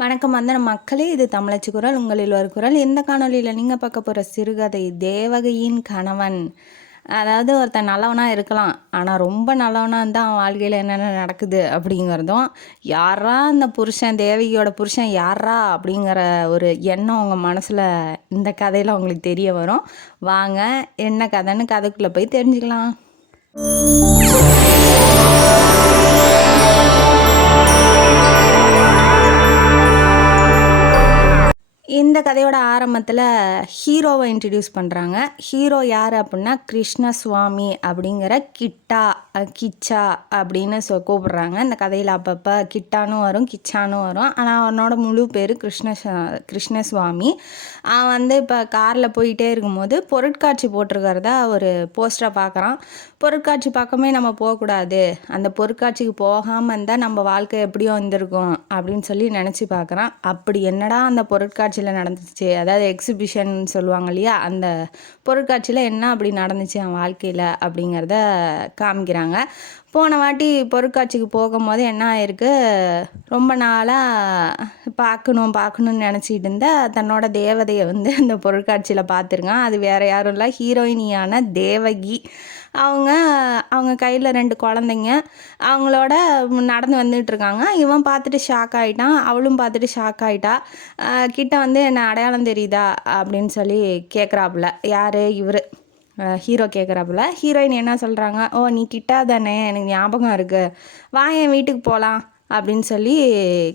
வணக்கம் வந்தன மக்களே, இது தமிழச்சி குரல். உங்களில் ஒரு குரல். இந்த காணொலியில் நீங்கள் பார்க்க போகிற சிறுகதை தேவகியின் கணவன். அதாவது ஒருத்தன் நல்லவனாக இருக்கலாம், ஆனால் ரொம்ப நல்லவனாக இருந்தால் அவன் வாழ்க்கையில் என்னென்ன நடக்குது அப்படிங்கிறதும், யாரா அந்த புருஷன், தேவகியோட புருஷன் யாரா அப்படிங்கிற ஒரு எண்ணம் உங்கள் மனசில் இந்த கதையில் உங்களுக்கு தெரிய வரும். வாங்க என்ன கதைன்னு கதைக்குள்ளே போய் தெரிஞ்சுக்கலாம். இந்த கதையோட ஆரம்பத்தில் ஹீரோவை இன்ட்ரடியூஸ் பண்ணுறாங்க. ஹீரோ யார் அப்படின்னா கிருஷ்ணசுவாமி அப்படிங்கிற கிச்சா அப்படின்னு கூப்பிட்றாங்க. இந்த கதையில் அப்பப்போ கிட்டானும் வரும், கிச்சானும் வரும். ஆனால் அவனோட முழு பேர் கிருஷ்ணசுவாமி. அவன் வந்து இப்போ காரில் போயிட்டே இருக்கும்போது பொருட்காட்சி போட்டிருக்கிறதா ஒரு போஸ்டரை பார்க்குறான். பொருட்காட்சி பக்கமே நம்ம போகக்கூடாது, அந்த பொருட்காட்சிக்கு போகாமல் இருந்தால் நம்ம வாழ்க்கை எப்படியோ வந்திருக்கும் அப்படின்னு சொல்லி நினச்சி பார்க்குறான். அப்படி என்னடா அந்த பொருட்காட்சியில் நடந்துச்சு, அதாவது எக்ஸிபிஷன் சொல்லுவாங்க இல்லையா, அந்த பொருட்காட்சியில் என்ன அப்படி நடந்துச்சு அவன் வாழ்க்கையில் அப்படிங்கிறத காமிக்கிறாங்க. போன வாட்டி பொருட்காட்சிக்கு போகும்போது என்ன ஆயிருக்கு, ரொம்ப நாளாக பார்க்கணும்னு நினச்சிட்டு இருந்த தன்னோட தேவதையை வந்து அந்த பொருட்காட்சியில் பார்த்துருக்கான். அது வேறு யாரும் இல்லை, ஹீரோயினியான தேவகி. அவங்க கையில் 2 குழந்தைங்க, அவங்களோட நடந்து வந்துட்டுருக்காங்க. இவன் பார்த்துட்டு ஷாக் ஆகிட்டான், அவளும் பார்த்துட்டு ஷாக் ஆகிட்டா. கிட்ட வந்து என்ன அடையாளம் தெரியுதா அப்படின்னு சொல்லி கேட்குறாப்புல. யார் இவர் ஹீரோ கேட்குறாப்புல. ஹீரோயின் என்ன சொல்கிறாங்க, ஓ நீ கிட்டா தானே, எனக்கு ஞாபகம் இருக்குது, வா என் வீட்டுக்கு போகலாம் அப்படின்னு சொல்லி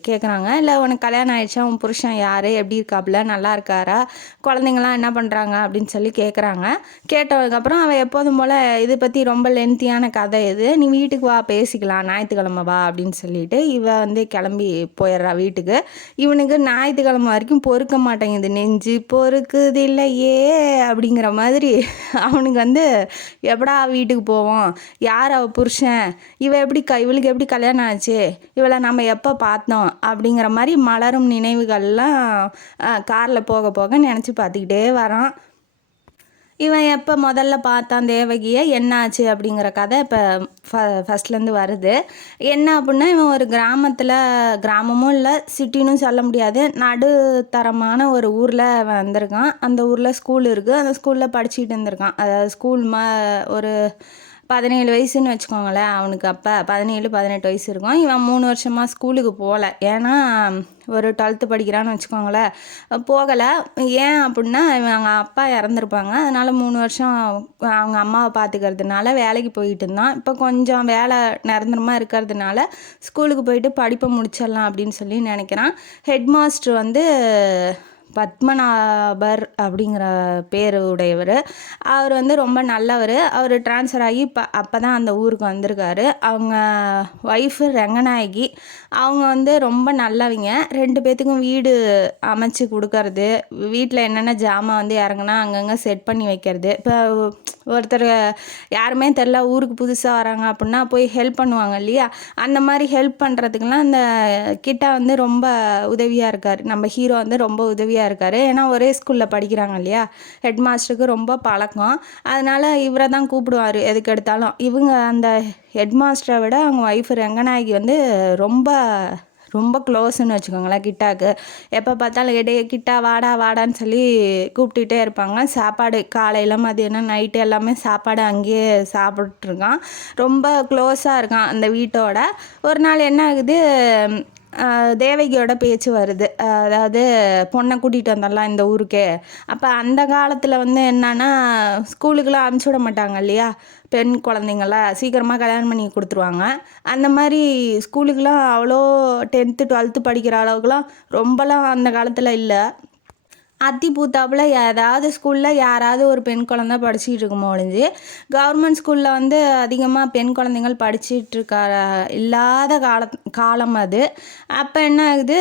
கேட்குறாங்க. இல்லை உனக்கு கல்யாணம் ஆகிடுச்சா, உன் புருஷன் யார், எப்படி இருக்காப்புல, நல்லா இருக்காரா, குழந்தைங்களாம் என்ன பண்ணுறாங்க அப்படின்னு சொல்லி கேட்குறாங்க. கேட்டதுக்கப்புறம் அவள் எப்போதும் போல் இதை பற்றி ரொம்ப லென்த்தியான கதை இது, நீ வீட்டுக்கு வா பேசிக்கலாம், ஞாயிற்றுக்கிழமை வா அப்படின்னு சொல்லிட்டு வந்து கிளம்பி போயிடுறா வீட்டுக்கு. இவனுக்கு ஞாயிற்றுக்கிழமை வரைக்கும் பொறுக்க மாட்டேங்குது, நெஞ்சு பொறுக்குது இல்லையே அப்படிங்கிற மாதிரி. அவனுக்கு வந்து எப்படா வீட்டுக்கு போவோம், யார் அவள் புருஷன், இவளுக்கு எப்படி கல்யாணம் ஆச்சு, இவளை நம்ம எப்போ பார்த்தோம் அப்படிங்கிற மாதிரி மலரும் நினைவுகள்லாம் காரில் போக போக நினச்சி பார்த்துக்கிட்டே வரான். இவன் எப்போ முதல்ல பார்த்தான் தேவகியை, என்னாச்சு அப்படிங்கிற கதை இப்போ ஃபஸ்ட்லேருந்து வருது. என்ன அப்படின்னா, இவன் ஒரு கிராமமும் இல்லை சிட்டின்னு சொல்ல முடியாது, நடுத்தரமான ஒரு ஊரில் வந்திருக்கான். அந்த ஊரில் ஸ்கூல் இருக்குது, அந்த ஸ்கூலில் படிச்சுக்கிட்டு இருந்திருக்கான். அதாவது ஒரு 17 வயசுன்னு வச்சுக்கோங்களேன். அவனுக்கு அப்போ 17-18 வயசு இருக்கும். இவன் 3 வருஷமாக ஸ்கூலுக்கு போகலை, ஏன்னா ஒரு 12th படிக்கிறான்னு வச்சுக்கோங்களேன். போகலை. ஏன் அப்படின்னா அவங்க அப்பா இறந்துருப்பாங்க, அதனால் 3 வருஷம் அவங்க அம்மாவை பார்த்துக்கிறதுனால வேலைக்கு போயிட்டு இருந்தான். இப்போ கொஞ்சம் வேலை நிரந்தரமாக இருக்கிறதுனால ஸ்கூலுக்கு போயிட்டு படிப்பை முடிச்சிடலாம் அப்படின்னு சொல்லி நினைக்கிறான். ஹெட் மாஸ்டர் வந்து பத்மநாபர் அப்படிங்கிற பேர் உடையவர். அவர் வந்து ரொம்ப நல்லவர். அவர் ட்ரான்ஸ்ஃபர் ஆகி அப்போ தான் அந்த ஊருக்கு வந்திருக்காரு. அவங்க ஒய்ஃபு ரங்கநாயகி. அவங்க வந்து ரொம்ப நல்லவங்க. 2 பேர்த்துக்கும் வீடு அமைச்சு கொடுக்கறது, வீட்டில் என்னென்ன ஜாமான் வந்து இறங்குனா அங்கங்கே செட் பண்ணி வைக்கிறது. இப்போ ஒருத்தர் யாருமே தெரில, ஊருக்கு புதுசாக வராங்க அப்படின்னா போய் ஹெல்ப் பண்ணுவாங்க இல்லையா, அந்த மாதிரி ஹெல்ப் பண்ணுறதுக்கெலாம் அந்த கிட்டா வந்து ரொம்ப உதவியாக இருக்கார். நம்ம ஹீரோ வந்து ரொம்ப உதவியாக இருக்கார். ஏன்னா ஒரே ஸ்கூலில் படிக்கிறாங்க இல்லையா, ஹெட் மாஸ்டருக்கு ரொம்ப பழக்கம். அதனால் இவரை தான் கூப்பிடுவார் எதுக்கு எடுத்தாலும். இவங்க அந்த ஹெட் மாஸ்டரை விட அவங்க ஒய்ஃபு ரங்கநாயகி வந்து ரொம்ப ரொம்ப க்ளோஸ்ன்னு வச்சுக்கோங்களேன் கிட்டாக்கு. எப்போ பார்த்தாலும் கிட்டா வாடான்னு சொல்லி கூப்பிட்டுட்டே இருப்பாங்க. சாப்பாடு காலையில் மதியானம் நைட்டு எல்லாமே சாப்பாடு அங்கேயே சாப்பிட்ருக்கான். ரொம்ப க்ளோஸாக இருக்கான் அந்த வீட்டோட. ஒரு நாள் என்ன ஆகுது, தேவகியோட பேச்சு வருது. அதாவது பொண்ணை கூட்டிகிட்டு வந்துடலாம் இந்த ஊருக்கே. அப்போ அந்த காலத்தில் வந்து என்னன்னா, ஸ்கூலுக்கெலாம் அனுப்பிச்சி விட மாட்டாங்க இல்லையா, பெண் குழந்தைங்கள சீக்கிரமாக கல்யாணம் பண்ணி கொடுத்துருவாங்க. அந்த மாதிரி ஸ்கூலுக்கெலாம் அவ்வளோ 10th 12th படிக்கிற அளவுக்குலாம் ரொம்பலாம் அந்த காலத்தில் இல்லை. அத்தி பூத்தாப்பில் ஏதாவது ஸ்கூலில் யாராவது ஒரு பெண் குழந்தை படிச்சுட்டு இருக்குமோ ஒழிஞ்சு, கவர்மெண்ட் ஸ்கூலில் வந்து அதிகமாக பெண் குழந்தைங்கள் படிச்சுட்டு இல்லாத காலம் அது. அப்போ என்ன ஆகுது,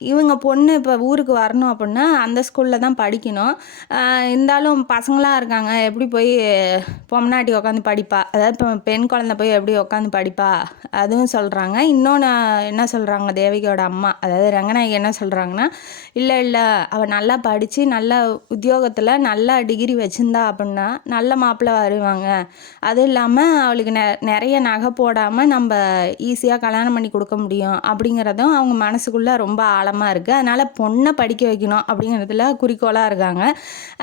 இவங்க பொண்ணு இப்போ ஊருக்கு வரணும் அப்படின்னா அந்த ஸ்கூலில் தான் படிக்கணும். இருந்தாலும் பசங்களாம் இருக்காங்க, எப்படி போய் பொம்னாட்டி உட்காந்து படிப்பா, அதாவது இப்போ பெண் குழந்தை போய் எப்படி உட்காந்து படிப்பா, அதுவும் சொல்கிறாங்க. இன்னொன்று என்ன சொல்கிறாங்க, தேவகியோட அம்மா அதாவது ரங்கநாயகி என்ன சொல்கிறாங்கன்னா, இல்லை அவள் நல்லா படித்து நல்ல உத்தியோகத்தில் நல்லா டிகிரி வச்சுருந்தா அப்படின்னா நல்ல மாப்பிள்ளை வருவாங்க. அதுவும் இல்லாமல் அவளுக்கு நிறைய நகை போடாமல் நம்ம ஈஸியாக கல்யாணம் பண்ணி கொடுக்க முடியும் அப்படிங்கிறதும் அவங்க மனசுக்குள்ளே ரொம்ப ஆழமாக இருக்குது. அதனால் பொண்ணை படிக்க வைக்கணும் அப்படிங்கிறதுல குறிக்கோளாக இருக்காங்க.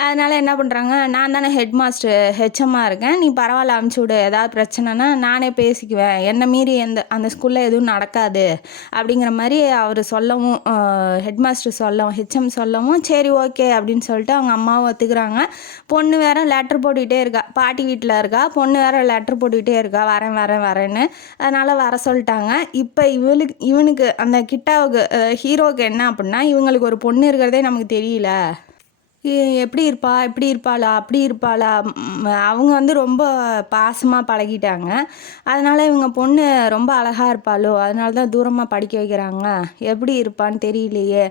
அதனால் என்ன பண்ணுறாங்க, நான் தானே ஹெட் மாஸ்டர் ஹெச்எம்மாக இருக்கேன், நீ பரவாயில்ல அனுப்பிச்சி விடு, ஏதாவது பிரச்சனைனா நானே பேசிக்குவேன், என்னை மீறி அந்த ஸ்கூலில் எதுவும் நடக்காது அப்படிங்கிற மாதிரி அவர் சொல்லவும், ஹெட் மாஸ்டர் சொல்லவும், ஹெச்எம் சொல்லவும் சரி ஓகே அப்படின்னு சொல்லிட்டு அவங்க அம்மாவும் ஒத்துக்கிறாங்க. பொண்ணு வேற லெட்டர் போட்டுக்கிட்டே இருக்கா, பாட்டி வீட்டில் இருக்கா, பொண்ணு வேற லெட்டர் போட்டுக்கிட்டே இருக்கா, வரேன்னு. அதனால் வர சொல்லிட்டாங்க. இப்போ இவனுக்கு அந்த கிட்டாவுக்கு ஹீரோவுக்கு என்ன அப்படின்னா, இவங்களுக்கு ஒரு பொண்ணு இருக்கிறதே நமக்கு தெரியல, எப்படி இருப்பாளா அப்படி இருப்பாளா, அவங்க வந்து ரொம்ப பாசமாக பழகிட்டாங்க. அதனால் இவங்க பொண்ணு ரொம்ப அழகாக இருப்பாளோ, அதனால தான் தூரமாக படிக்க வைக்கிறாங்க, எப்படி இருப்பான்னு தெரியலையே,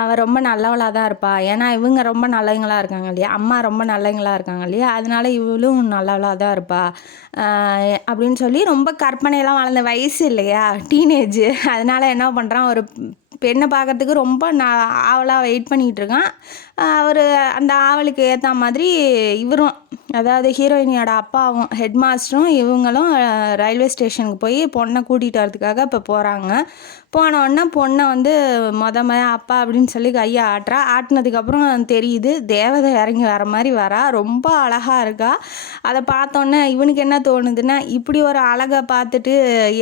அவள் ரொம்ப நல்லவளாக தான் இருப்பா, ஏன்னா இவங்க ரொம்ப நல்லவங்களாக இருக்காங்க இல்லையா, அம்மா ரொம்ப நல்லவங்களாக இருக்காங்க இல்லையா, அதனால இவளும் நல்லவளாக தான் இருப்பா அப்படின்னு சொல்லி ரொம்ப கற்பனையெல்லாம் வளர்ந்த வயசு இல்லையா, டீனேஜ். அதனால் என்ன பண்ணுறான், ஒரு பெண்ணை பார்க்கறதுக்கு ரொம்ப ஆவலாக வெயிட் பண்ணிகிட்டு இருக்கான். அவர் அந்த ஆவலுக்கு ஏற்ற மாதிரி இவரும், அதாவது ஹீரோயினியோட அப்பாவும் ஹெட் மாஸ்டரும் இவங்களும் ரயில்வே ஸ்டேஷனுக்கு போய் பொண்ணை கூட்டிகிட்டு வரதுக்காக இப்போ போகிறாங்க. போனோடனே பொண்ணை வந்து அப்பா அப்படின்னு சொல்லி கையை ஆட்டினதுக்கப்புறம் தெரியுது தேவதை இறங்கி வர மாதிரி வரா, ரொம்ப அழகாக இருக்கா. அதை பார்த்தோன்னே இவனுக்கு என்ன தோணுதுன்னா, இப்படி ஒரு அழகை பார்த்துட்டு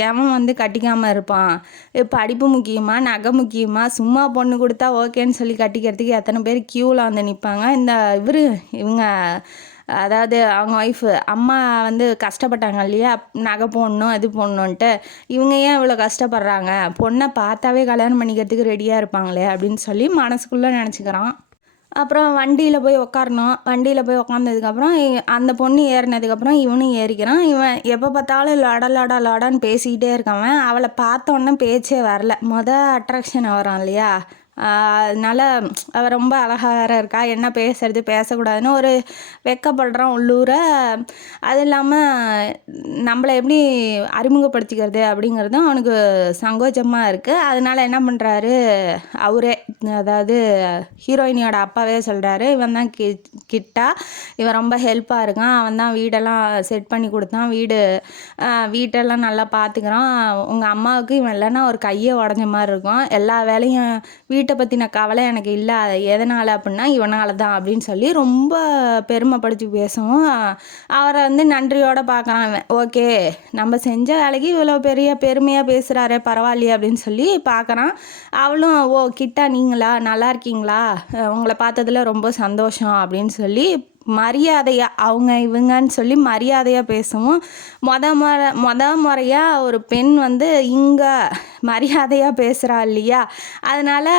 எவன் வந்து கட்டிக்காமல் இருப்பான், படிப்பு முக்கியமா நகை முக்கியமா, சும்மா பொண்ணு கொடுத்தா ஓகேன்னு சொல்லி கட்டிக்கிறதுக்கு எத்தனை பேர் க்யூவில் வந்து நிற்பாங்க. இவங்க அதாவது அவங்க ஒய்ஃபு அம்மா வந்து கஷ்டப்பட்டாங்க இல்லையா, நகை போடணும் அது போடணுன்ட்டு, இவங்க ஏன் இவ்வளோ கஷ்டப்படுறாங்க, பொண்ணை பார்த்தாவே கல்யாணம் பண்ணிக்கிறதுக்கு ரெடியாக இருப்பாங்களே அப்படின்னு சொல்லி மனசுக்குள்ளே நினச்சிக்கிறான். அப்புறம் வண்டியில் போய் உக்காரணும், வண்டியில் போய் உக்காந்ததுக்கப்புறம் அந்த பொண்ணு ஏறினதுக்கப்புறம் இவனும் ஏறிக்கிறான். இவன் எப்போ பார்த்தாலும் லாடான்னு பேசிக்கிட்டே இருக்கவன் அவளை பார்த்தோன்னே பேச்சே வரல, அட்ராக்ஷன் வரான் இல்லையா, அதனால் அவள் ரொம்ப அழகாக வேறு இருக்கா, என்ன பேசுறது பேசக்கூடாதுன்னு ஒரு வெக்கப்படுறான் உள்ளூர. அது இல்லாமல் நம்மளை எப்படி அறிமுகப்படுத்திக்கிறது அப்படிங்கிறதும் அவனுக்கு சங்கோச்சமாக இருக்குது. அதனால் என்ன பண்ணுறாரு, அவரே அதாவது ஹீரோயினியோட அப்பாவே சொல்கிறாரு, இவன் தான் கிட்டா, இவன் ரொம்ப ஹெல்ப்பாக இருக்கான், அவன் தான் வீடெல்லாம் செட் பண்ணி கொடுத்தான், வீட்டெல்லாம் நல்லா பார்த்துக்கிறான், உங்கள் அம்மாவுக்கு இவன் இல்லைன்னா ஒரு கையை உடஞ்ச மாதிரி இருக்கும், எல்லா வேலையும் வீட்டை பற்றின கவலை எனக்கு இல்லை, எதனால் அப்படின்னா இவனால் தான் அப்படின்னு சொல்லி ரொம்ப பெருமைப்படுத்தி பேசவும் அவரை வந்து நன்றியோடு பார்க்குறான். ஓகே, நம்ம செஞ்ச வேலைக்கு இவ்வளோ பெரிய பெருமையாக பேசுகிறாரே பரவாயில்லையே அப்படின்னு சொல்லி பார்க்குறான். அவளும் ஓ கிட்டா நீங்களா, நல்லா இருக்கீங்களா, உங்களை பார்த்ததில் ரொம்ப சந்தோஷம் அப்படின்னு சொல்லி மரியாதையாக அவங்க இவங்கன்னு சொல்லி மரியாதையாக பேசவும், முறையாக ஒரு பெண் வந்து இங்கே மரியாதையாக பேசுகிறா இல்லையா, அதனால்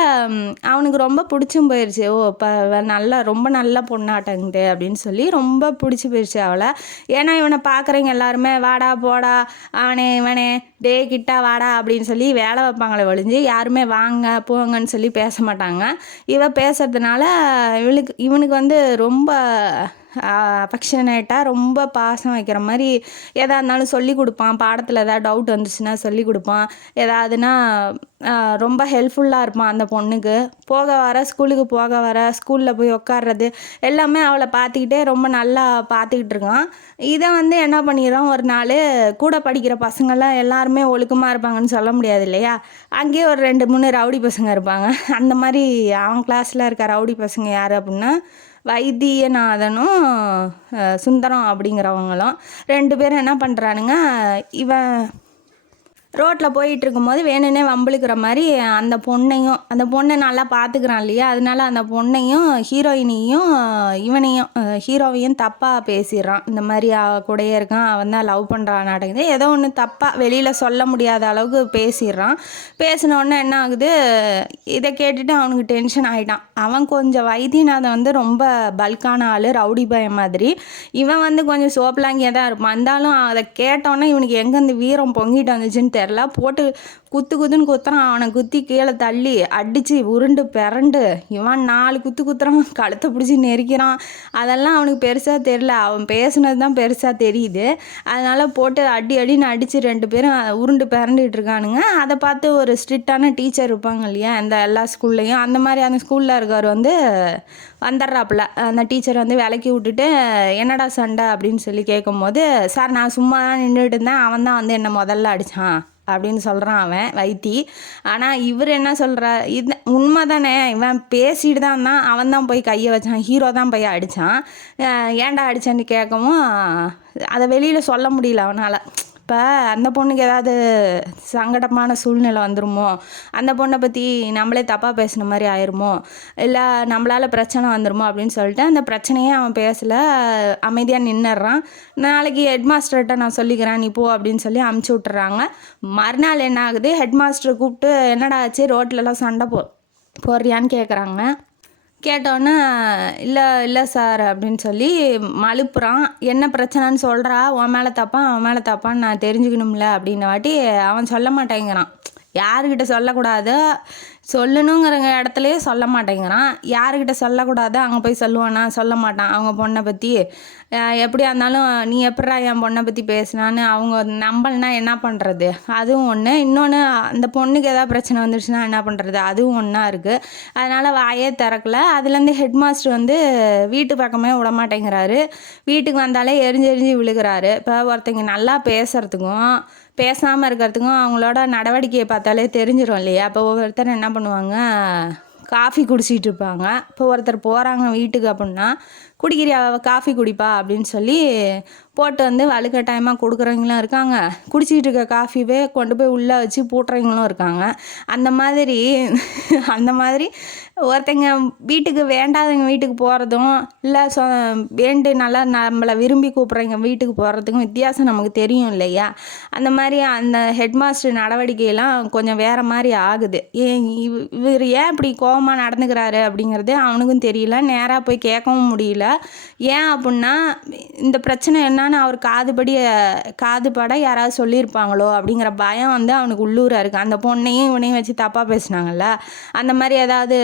அவனுக்கு ரொம்ப பிடிச்சும் போயிடுச்சு. ஓ இப்போ ரொம்ப நல்ல பொண்ணாட்டங்குது அப்படின்னு சொல்லி ரொம்ப பிடிச்சி போயிடுச்சு அவளை. ஏன்னா இவனை பார்க்குறவங்க எல்லாருமே வாடா போடா இவனே டே கிட்டா வாடா அப்படின்னு சொல்லி வேலை வைப்பாங்களே ஒழிஞ்சு யாருமே வாங்க போங்கன்னு சொல்லி பேச மாட்டாங்க. பேசுறதுனால இவனுக்கு வந்து ரொம்ப அஃபெக்ஷனேட்டாக ரொம்ப பாசம் வைக்கிற மாதிரி எதாக இருந்தாலும் சொல்லி கொடுப்பான், பாடத்தில் ஏதாவது டவுட் வந்துச்சுன்னா சொல்லி கொடுப்பான், ஏதாவதுன்னா ரொம்ப ஹெல்ப்ஃபுல்லாக இருப்பான் அந்த பொண்ணுக்கு. ஸ்கூலுக்கு போக வர ஸ்கூலில் போய் உட்கார்றது எல்லாமே அவளை பார்த்துக்கிட்டே ரொம்ப நல்லா பார்த்துக்கிட்டு இருக்கான். இதை வந்து என்ன பண்ணிடுறான், ஒரு நாள் கூட படிக்கிற பசங்கள்லாம் எல்லாருமே ஒழுக்கமாக இருப்பாங்கன்னு சொல்ல முடியாது இல்லையா, அங்கேயே ஒரு 2-3 ரவுடி பசங்க இருப்பாங்க. அந்த மாதிரி அவன் கிளாஸில் இருக்க ரவுடி பசங்க யார் அப்படின்னா வைத்தியநாதனும் சுந்தரம் அப்படிங்கிறவங்களும் 2 பேரும் என்ன பண்ணுறானுங்க, இவன் ரோட்டில் போயிட்டு இருக்கும்போது வேணுன்னே வம்பிழுக்கிற மாதிரி அந்த பொண்ணை நல்லா பார்த்துக்கிறான் இல்லையா, அதனால அந்த பொண்ணையும் ஹீரோயினியும் ஹீரோவையும் தப்பாக பேசிடுறான். இந்த மாதிரி கூடயே இருக்கான், அவன் தான் லவ் பண்ணுறான் நடக்குது, ஏதோ ஒன்று தப்பாக வெளியில் சொல்ல முடியாத அளவுக்கு பேசிடுறான். பேசினோடனே என்ன ஆகுது, இதை கேட்டுட்டு அவனுக்கு டென்ஷன் ஆகிட்டான். அவன் கொஞ்சம் வைத்தியநாதன் வந்து ரொம்ப பல்கான ஆள், ரவுடி பயம் மாதிரி, இவன் வந்து கொஞ்சம் சோப்பலாங்கியாக தான் இருப்பான். இருந்தாலும் அதை கேட்டோன்னே இவனுக்கு எங்கே இந்த வீரம் பொங்கிட்டு வந்துச்சுன்னு தெரில, போட்டு குத்துன்னு குத்துறான். அவனை குத்தி கீழே தள்ளி அடித்து உருண்டு பிறண்டு இவன் 4 குத்துறான், கழுத்தை பிடிச்சி நெரிக்கிறான். அதெல்லாம் அவனுக்கு பெருசாக தெரியல, அவன் பேசுனது தான் பெருசாக தெரியுது. அதனால் போட்டு அடின்னு அடித்து 2 பேரும் உருண்டு பிறண்டுகிட்டு இருக்கானுங்க. அதை பார்த்து ஒரு ஸ்ட்ரிக்டான டீச்சர் இருப்பாங்க இல்லையா இந்த எல்லா ஸ்கூல்லையும், அந்த மாதிரி அந்த ஸ்கூலில் இருக்கவர் வந்து வந்துடுறாப்புல. அந்த டீச்சர் வந்து விலக்கி விட்டுட்டு என்னடா சண்டை அப்படின்னு சொல்லி கேட்கும்போது, சார் நான் சும்மா தான் நின்றுட்டு இருந்தேன், அவன் தான் வந்து என்னை முதல்ல அடித்தான் அப்படின்னு சொல்கிறான் அவன் வைத்தி. ஆனால் இவர் என்ன சொல்கிறா, இது உண்மை தானே, இவன் பேசிட்டு தான் இருந்தான், அவன் தான் போய் கையை வச்சான், ஹீரோ தான் போய் அடித்தான், ஏன்டா அடித்தான்னு கேட்கவும் அதை வெளியில் சொல்ல முடியல அவனால். இப்போ அந்த பொண்ணுக்கு ஏதாவது சங்கடமான சூழ்நிலை வந்துடுமோ, அந்த பொண்ணை பற்றி நம்மளே தப்பாக பேசுன மாதிரி ஆயிருமோ, இல்லை நம்மளால் பிரச்சனை வந்துடுமோ அப்படின்னு சொல்லிட்டு அந்த பிரச்சனையே அவன் பேசலை, அமைதியாக நின்றுடுறான். நாளைக்கு ஹெட் மாஸ்டர்கிட்ட நான் சொல்லிக்கிறேன் நீ போ அப்படின்னு சொல்லி அமுச்சு விட்டுறாங்க. மறுநாள் என்ன ஆகுது, ஹெட் மாஸ்டர் கூப்பிட்டு என்னடா ஆச்சு ரோட்லலாம் சண்டை போடுறியான்னு கேட்குறாங்க. கேட்டோன்னே இல்லை சார் அப்படின்னு சொல்லி மழுப்புறான். என்ன பிரச்சனைன்னு சொல்கிறா, உன் மேலே தப்பான் அவன் மேலே தப்பான்னு நான் தெரிஞ்சுக்கணும்ல அப்படின்ன வாட்டி அவன் சொல்ல மாட்டேங்கிறான். யாருக்கிட்ட சொல்லக்கூடாது, சொல்லணுங்கிற இடத்துலையே சொல்ல மாட்டேங்கிறான். யாருக்கிட்ட சொல்லக்கூடாது அங்கே போய் சொல்லுவானா, சொல்ல மாட்டான். அவங்க பொண்ணை பற்றி எப்படியா இருந்தாலும் நீ எப்படா என் பொண்ணை பற்றி பேசினான்னு அவங்க நம்பலைன்னா என்ன பண்ணுறது, அதுவும் ஒன்று. இன்னொன்று அந்த பொண்ணுக்கு எதாவது பிரச்சனை வந்துடுச்சுன்னா என்ன பண்ணுறது, அதுவும் ஒன்றா இருக்குது. அதனால் வாயே திறக்கல. அதுலேருந்து ஹெட் மாஸ்டர் வந்து வீட்டு பக்கமே விட மாட்டேங்கிறாரு. வீட்டுக்கு வந்தாலே எரிஞ்சு விழுகிறாரு. இப்போ ஒருத்தங்க நல்லா பேசுகிறதுக்கும் பேசாமல் இருக்கிறதுக்கும் அவங்களோட நடவடிக்கையை பார்த்தாலே தெரிஞ்சிடும் இல்லையா. அப்போ ஒவ்வொருத்தர் என்ன பண்ணுவாங்க, காஃபி குடிச்சிட்டு இருப்பாங்க. இப்போ ஒருத்தர் போகிறாங்க வீட்டுக்கு அப்படின்னா, குடிக்கிறியா காஃபி குடிப்பா அப்படின்னு சொல்லி போட்டு வந்து வலுக்கட்டாயமாக கொடுக்குறவங்களும் இருக்காங்க, குடிச்சிக்கிட்டு இருக்க காஃபிவே கொண்டு போய் உள்ளே வச்சு பூட்டுறவங்களும் இருக்காங்க. அந்த மாதிரி ஒருத்தங்க வீட்டுக்கு வேண்டாதவங்க வீட்டுக்கு போகிறதும், இல்லை வேண்டு நல்லா நம்மளை விரும்பி கூப்பிட்றவங்க வீட்டுக்கு போகிறதுக்கும் வித்தியாசம் நமக்கு தெரியும் இல்லையா. அந்த மாதிரி அந்த ஹெட் மாஸ்டர் நடவடிக்கையெல்லாம் கொஞ்சம் வேறு மாதிரி ஆகுது. இவர் ஏன் இப்படி கோபமாக நடந்துக்கிறாரு அப்படிங்கிறது அவனுக்கும் தெரியல, நேராக போய் கேட்கவும் முடியல. ஏன் அப்படின்னா இந்த பிரச்சனை என்னன்னு அவர் காதுபட யாராவது சொல்லியிருப்பாங்களோ அப்படிங்கிற பயம் வந்து அவனுக்கு உள்ளூர இருக்குது. அந்த பொண்ணையும் இவனையும் வச்சு தப்பாக பேசினாங்கல்ல, அந்த மாதிரி ஏதாவது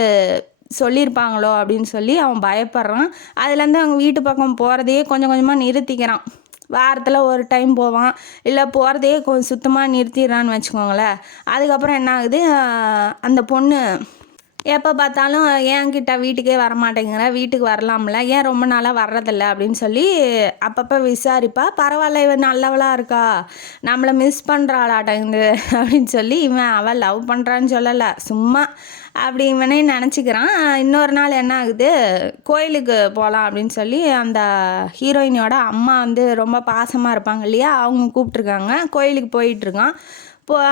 சொல்லியிருப்பாங்களோ அப்படின்னு சொல்லி அவன் பயப்படுறான். அதுலேருந்து அவங்க வீட்டு பக்கம் போகிறதையே கொஞ்சம் கொஞ்சமாக நிறுத்திக்கிறான். வாரத்தில் ஒரு டைம் போவான், இல்லை போகிறதையே கொஞ்சம் சுத்தமாக நிறுத்திடுறான்னு வச்சுக்கோங்களேன். அதுக்கப்புறம் என்ன ஆகுது, அந்த பொண்ணு எப்போ பார்த்தாலும் ஏன்கிட்ட வீட்டுக்கே வரமாட்டேங்கிற, வீட்டுக்கு வரலாம்ல, ஏன் ரொம்ப நாளாக வர்றதில்ல அப்படின்னு சொல்லி அப்பப்போ விசாரிப்பா. பரவாயில்ல இவன் நல்லவளாக இருக்கா, நம்மளை மிஸ் பண்ணுறாளாட்டங்குது அப்படின்னு சொல்லி அவள் லவ் பண்ணுறான்னு சொல்லலை, சும்மா அப்படி இவனே நினச்சிக்கிறான். இன்னொரு நாள் என்ன ஆகுது, கோயிலுக்கு போகலாம் அப்படின்னு சொல்லி அந்த ஹீரோயினோட அம்மா வந்து ரொம்ப பாசமாக இருப்பாங்க இல்லையா, அவங்க கூப்பிட்ருக்காங்க. கோயிலுக்கு போயிட்டுருக்கான்.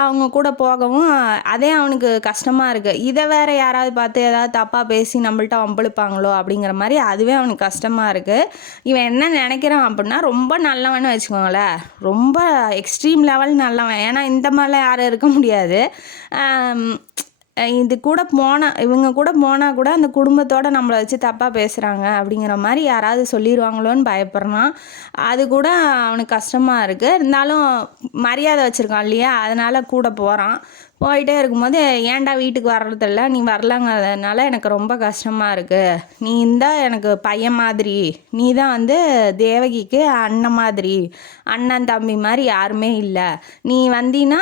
அவங்க கூட போகவும் அதே அவனுக்கு கஷ்டமாக இருக்குது. இதை வேறு யாராவது பார்த்து ஏதாவது தப்பாக பேசி நம்மள்ட்ட வம்பிழுப்பாங்களோ அப்படிங்கிற மாதிரி அதுவே அவனுக்கு கஷ்டமாக இருக்குது. இவன் என்ன நினைக்கிறான் அப்படின்னா, ரொம்ப நல்லவன்னு வச்சுக்கோங்களேன், ரொம்ப எக்ஸ்ட்ரீம் லெவல் நல்லவன். ஏன்னா இந்த மாதிரிலாம் யாரும் இருக்க முடியாது. இவங்க கூட போனால் கூட அந்த குடும்பத்தோடு நம்மளை வச்சு தப்பாக பேசுகிறாங்க அப்படிங்கிற மாதிரி யாராவது சொல்லிடுவாங்களோன்னு பயப்படுறான். அது கூட அவனுக்கு கஷ்டமாக இருக்குது. இருந்தாலும் மரியாதை வச்சுருக்கான் இல்லையா, அதனால் கூட போகிறான். போயிட்டே இருக்கும்போது ஏன்டா வீட்டுக்கு வர்றதில்ல, நீ வரலங்கிறதுனால எனக்கு ரொம்ப கஷ்டமாக இருக்குது, நீ எனக்கு பையன் மாதிரி, நீ தான் வந்து தேவகிக்கு அண்ணன் மாதிரி, அண்ணன் தம்பி மாதிரி யாருமே இல்லை, நீ வந்தீன்னா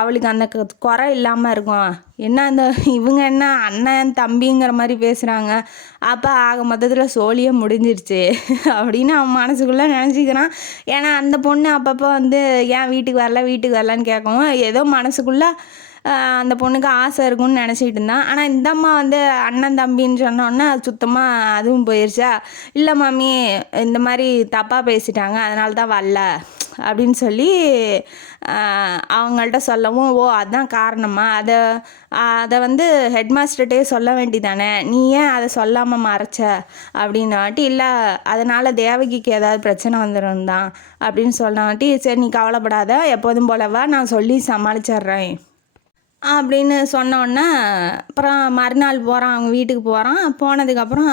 அவளுக்கு அந்த குறை இல்லாமல் இருக்கும். என்ன இவங்க என்ன அண்ணன் தம்பிங்கிற மாதிரி பேசுகிறாங்க, அப்போ ஆக மொத்தத்தில் சோழியே முடிஞ்சிருச்சு அப்படின்னு அவன் மனசுக்குள்ளே நினச்சிக்கிறான். ஏன்னா அந்த பொண்ணு அப்பப்போ வந்து ஏன் வீட்டுக்கு வரலன்னு கேட்கவும் ஏதோ மனசுக்குள்ளே அந்த பொண்ணுக்கு ஆசை இருக்கும்னு நினச்சிக்கிட்டு இருந்தான். ஆனால் இந்த அம்மா வந்து அண்ணன் தம்பின்னு சொன்னோன்னே அது சுத்தமாக அதுவும் போயிடுச்சா. இல்லை மாமி இந்த மாதிரி தப்பாக பேசிட்டாங்க அதனால தான் வரல அப்படின்னு சொல்லி அவங்கள்ட்ட சொல்லவும், ஓ அதுதான் காரணமா, அதை வந்து ஹெட் மாஸ்டர்கிட்டே சொல்ல வேண்டிதானே, நீ ஏன் அதை சொல்லாமல் மறைச்ச அப்படின்னாட்டி, இல்லை அதனால் தேவகிக்கு ஏதாவது பிரச்சனை வந்துடும் தான் அப்படின்னு சொன்னாட்டி, சரி நீ கவலைப்படாத, எப்போதும் போலவா நான் சொல்லி சமாளிச்சிட்றேன் அப்படின்னு சொன்னோன்னே அப்புறம் மறுநாள் போகிறான், அவங்க வீட்டுக்கு போகிறான். போனதுக்கப்புறம்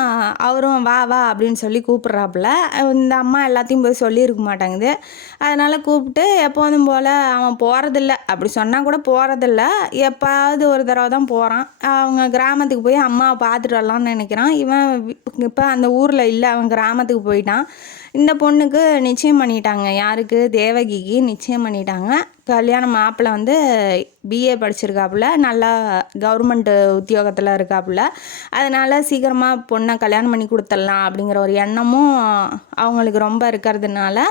அவரும் வா வா அப்படின்னு சொல்லி கூப்பிட்றாப்புல. இந்த அம்மா எல்லாத்தையும் போய் சொல்லியிருக்க மாட்டேங்குது. அதனால் கூப்பிட்டு எப்போதும் போல் அவன் போகிறதில்ல, அப்படி சொன்னால் கூட போகிறதில்ல, எப்பாவது ஒரு தடவை தான் போகிறான். அவங்க கிராமத்துக்கு போய் அம்மாவை பார்த்துட்டு வரலான்னு நினைக்கிறான். இவன் இப்போ அந்த ஊரில் இல்லை, அவன் கிராமத்துக்கு போயிட்டான். இந்த பொண்ணுக்கு நிச்சயம் பண்ணிட்டாங்க. யாருக்கு? தேவகிக்கு நிச்சயம் பண்ணிட்டாங்க. கல்யாண மாப்பிள்ளை வந்து பிஏ படிச்சிருக்காப்புல, நல்லா கவர்மெண்ட்டு உத்தியோகத்தில் இருக்காப்புல. அதனால் சீக்கிரமாக பொண்ணை கல்யாணம் பண்ணி கொடுத்துடலாம் அப்படிங்கிற ஒரு எண்ணமும் அவங்களுக்கு ரொம்ப இருக்கிறதுனால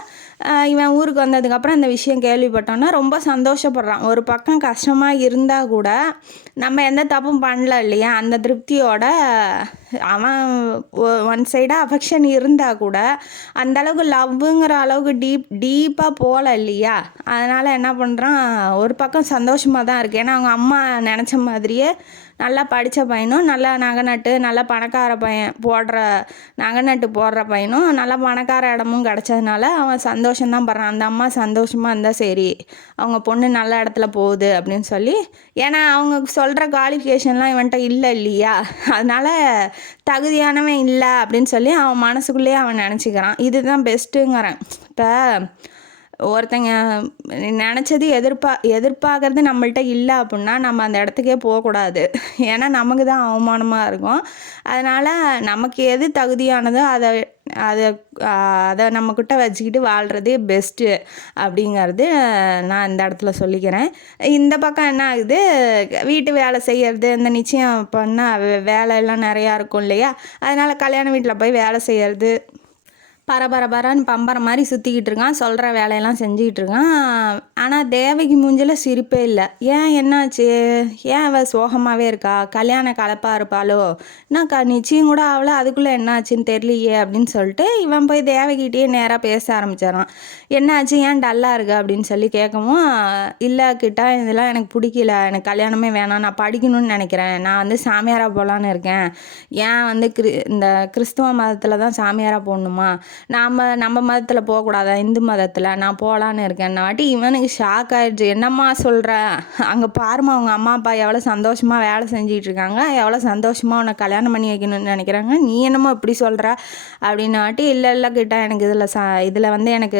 இவன் ஊருக்கு வந்ததுக்கப்புறம் இந்த விஷயம் கேள்விப்பட்டோன்னா ரொம்ப சந்தோஷப்படுறான். ஒரு பக்கம் கஷ்டமாக இருந்தால் கூட நம்ம எந்த தப்பும் பண்ணல இல்லையா, அந்த திருப்தியோட அவன் ஒன் சைடாக அஃபெக்ஷன் இருந்தால் கூட அந்தளவுக்கு லவ்வுங்கிற அளவுக்கு டீப்பாக போகல இல்லையா. அதனால் என்ன பண்ணுறான், ஒரு பக்கம் சந்தோஷமாக தான் இருக்குது. ஏன்னா அவங்க அம்மா நினச்ச மாதிரியே நல்லா படித்த பையனும், நல்லா நகை நட்டு நல்லா பணக்கார பையன் நகை நட்டு போடுற பையனும், நல்லா பணக்கார இடமும் கிடச்சதுனால அவன் சந்தோஷம்தான் படுறான். அந்த அம்மா சந்தோஷமாக இருந்தால் சரி, அவங்க பொண்ணு நல்ல இடத்துல போகுது அப்படின்னு சொல்லி. ஏன்னா அவங்க சொல்கிற குவாலிஃபிகேஷன்லாம் இவன்கிட்ட இல்லை இல்லையா, அதனால் தகுதியானவன் இல்லை அப்படின்னு சொல்லி அவன் மனசுக்குள்ளேயே அவன் நினச்சிக்கிறான். இதுதான் பெஸ்ட்டுங்கிறேன். இப்போ ஒருத்தங்க நினச்சது எதிர்பார்க்கறது நம்மள்ட்ட இல்லை அப்படின்னா நம்ம அந்த இடத்துக்கே போகக்கூடாது. ஏன்னா நமக்கு தான் அவமானமாக இருக்கும். அதனால் நமக்கு எது தகுதியானதோ அதை அதை அதை நம்மக்கிட்ட வச்சுக்கிட்டு வாழ்கிறது பெஸ்ட்டு அப்படிங்கிறது நான் இந்த இடத்துல சொல்லிக்கிறேன். இந்த பக்கம் என்ன ஆகுது, வீட்டு வேலை செய்கிறது, இந்த நிச்சயம் பண்ணால் வேலையெல்லாம் நிறையா இருக்கும் இல்லையா, அதனால் கல்யாண வீட்டில் போய் வேலை செய்கிறது, பரபரன்னு பம்பர மாதிரி சுற்றிக்கிட்டு இருக்கான், சொல்கிற வேலையெல்லாம் செஞ்சுக்கிட்டு இருக்கான். ஆனால் தேவகி மூஞ்சில் சிரிப்பே இல்லை. ஏன் என்னாச்சு, ஏன் அவள் சோகமாகவே இருக்கா, கல்யாண கலப்பாக இருப்பாளோ, என்ன நிச்சயம் கூட அவளை, அதுக்குள்ளே என்னாச்சுன்னு தெரியலையே அப்படின்னு சொல்லிட்டு இவன் போய் தேவகிட்டே நேராக பேச ஆரம்பிச்சிடறான். என்னாச்சு, ஏன் டல்லாக இருக்கா அப்படின்னு சொல்லி கேட்கவும், இல்லை கிட்டா இதெல்லாம் எனக்கு பிடிக்கல, எனக்கு கல்யாணமே வேணாம், நான் படிக்கணும்னு நினைக்கிறேன், நான் வந்து சாமியாராக போகலான்னு இருக்கேன். ஏன் வந்து இந்த கிறிஸ்துவ மதத்தில் தான் சாமியாராக போடணுமா, நம்ம மதத்தில் போகக்கூடாதா, இந்து மதத்தில் நான் போகலான்னு இருக்கேன். வாட்டி இவனுக்கு ஷாக் ஆகிடுச்சு. என்னம்மா சொல்கிற, அங்கே பாருமா அவங்க அம்மா அப்பா எவ்வளோ சந்தோஷமாக வேலை செஞ்சிகிட்டு இருக்காங்க, எவ்வளோ சந்தோஷமாக உன்னை கல்யாணம் பண்ணி வைக்கணும்னு நினைக்கிறாங்க, நீ என்னமோ இப்படி சொல்கிற அப்படின்னாட்டி, இல்லை கிட்ட எனக்கு இதில் வந்து எனக்கு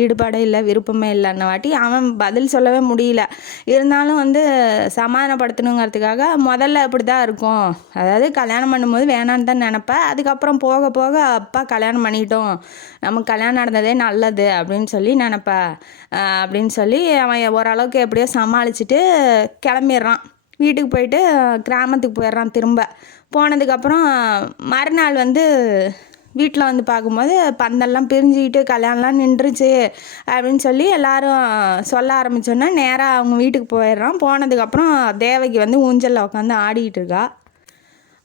ஈடுபாடே இல்லை, விருப்பமே இல்லைன்ன வாட்டி அவன் பதில் சொல்லவே முடியல. இருந்தாலும் வந்து சமாதானப்படுத்தணுங்கிறதுக்காக முதல்ல அப்படி தான் இருக்கும், அதாவது கல்யாணம் பண்ணும்போது வேணான்னு தான் நினப்பேன், அதுக்கப்புறம் போக போக அப்பா கல்யாணம் பண்ணிட்டோம், நமக்கு கல்யாணம் நடந்ததே நல்லது அப்படின்னு சொல்லி நினப்பேன் அப்படின்னு சொல்லி அவன் ஓரளவுக்கு எப்படியோ சமாளிச்சுட்டு கிளம்பிடுறான். வீட்டுக்கு போயிட்டு கிராமத்துக்கு போயிடுறான். திரும்ப போனதுக்கப்புறம் மறுநாள் வந்து வீட்டில் வந்து பார்க்கும்போது பந்தல்லாம் பிரிஞ்சுக்கிட்டு கல்யாணம்லாம் நின்றுச்சு அப்படின்னு சொல்லி எல்லோரும் சொல்ல ஆரம்பித்தோன்னா நேராக அவங்க வீட்டுக்கு போயிடுறான். போனதுக்கப்புறம் தேவகி வந்து ஊஞ்சலில் உட்காந்து ஆடிக்கிட்டு இருக்கா.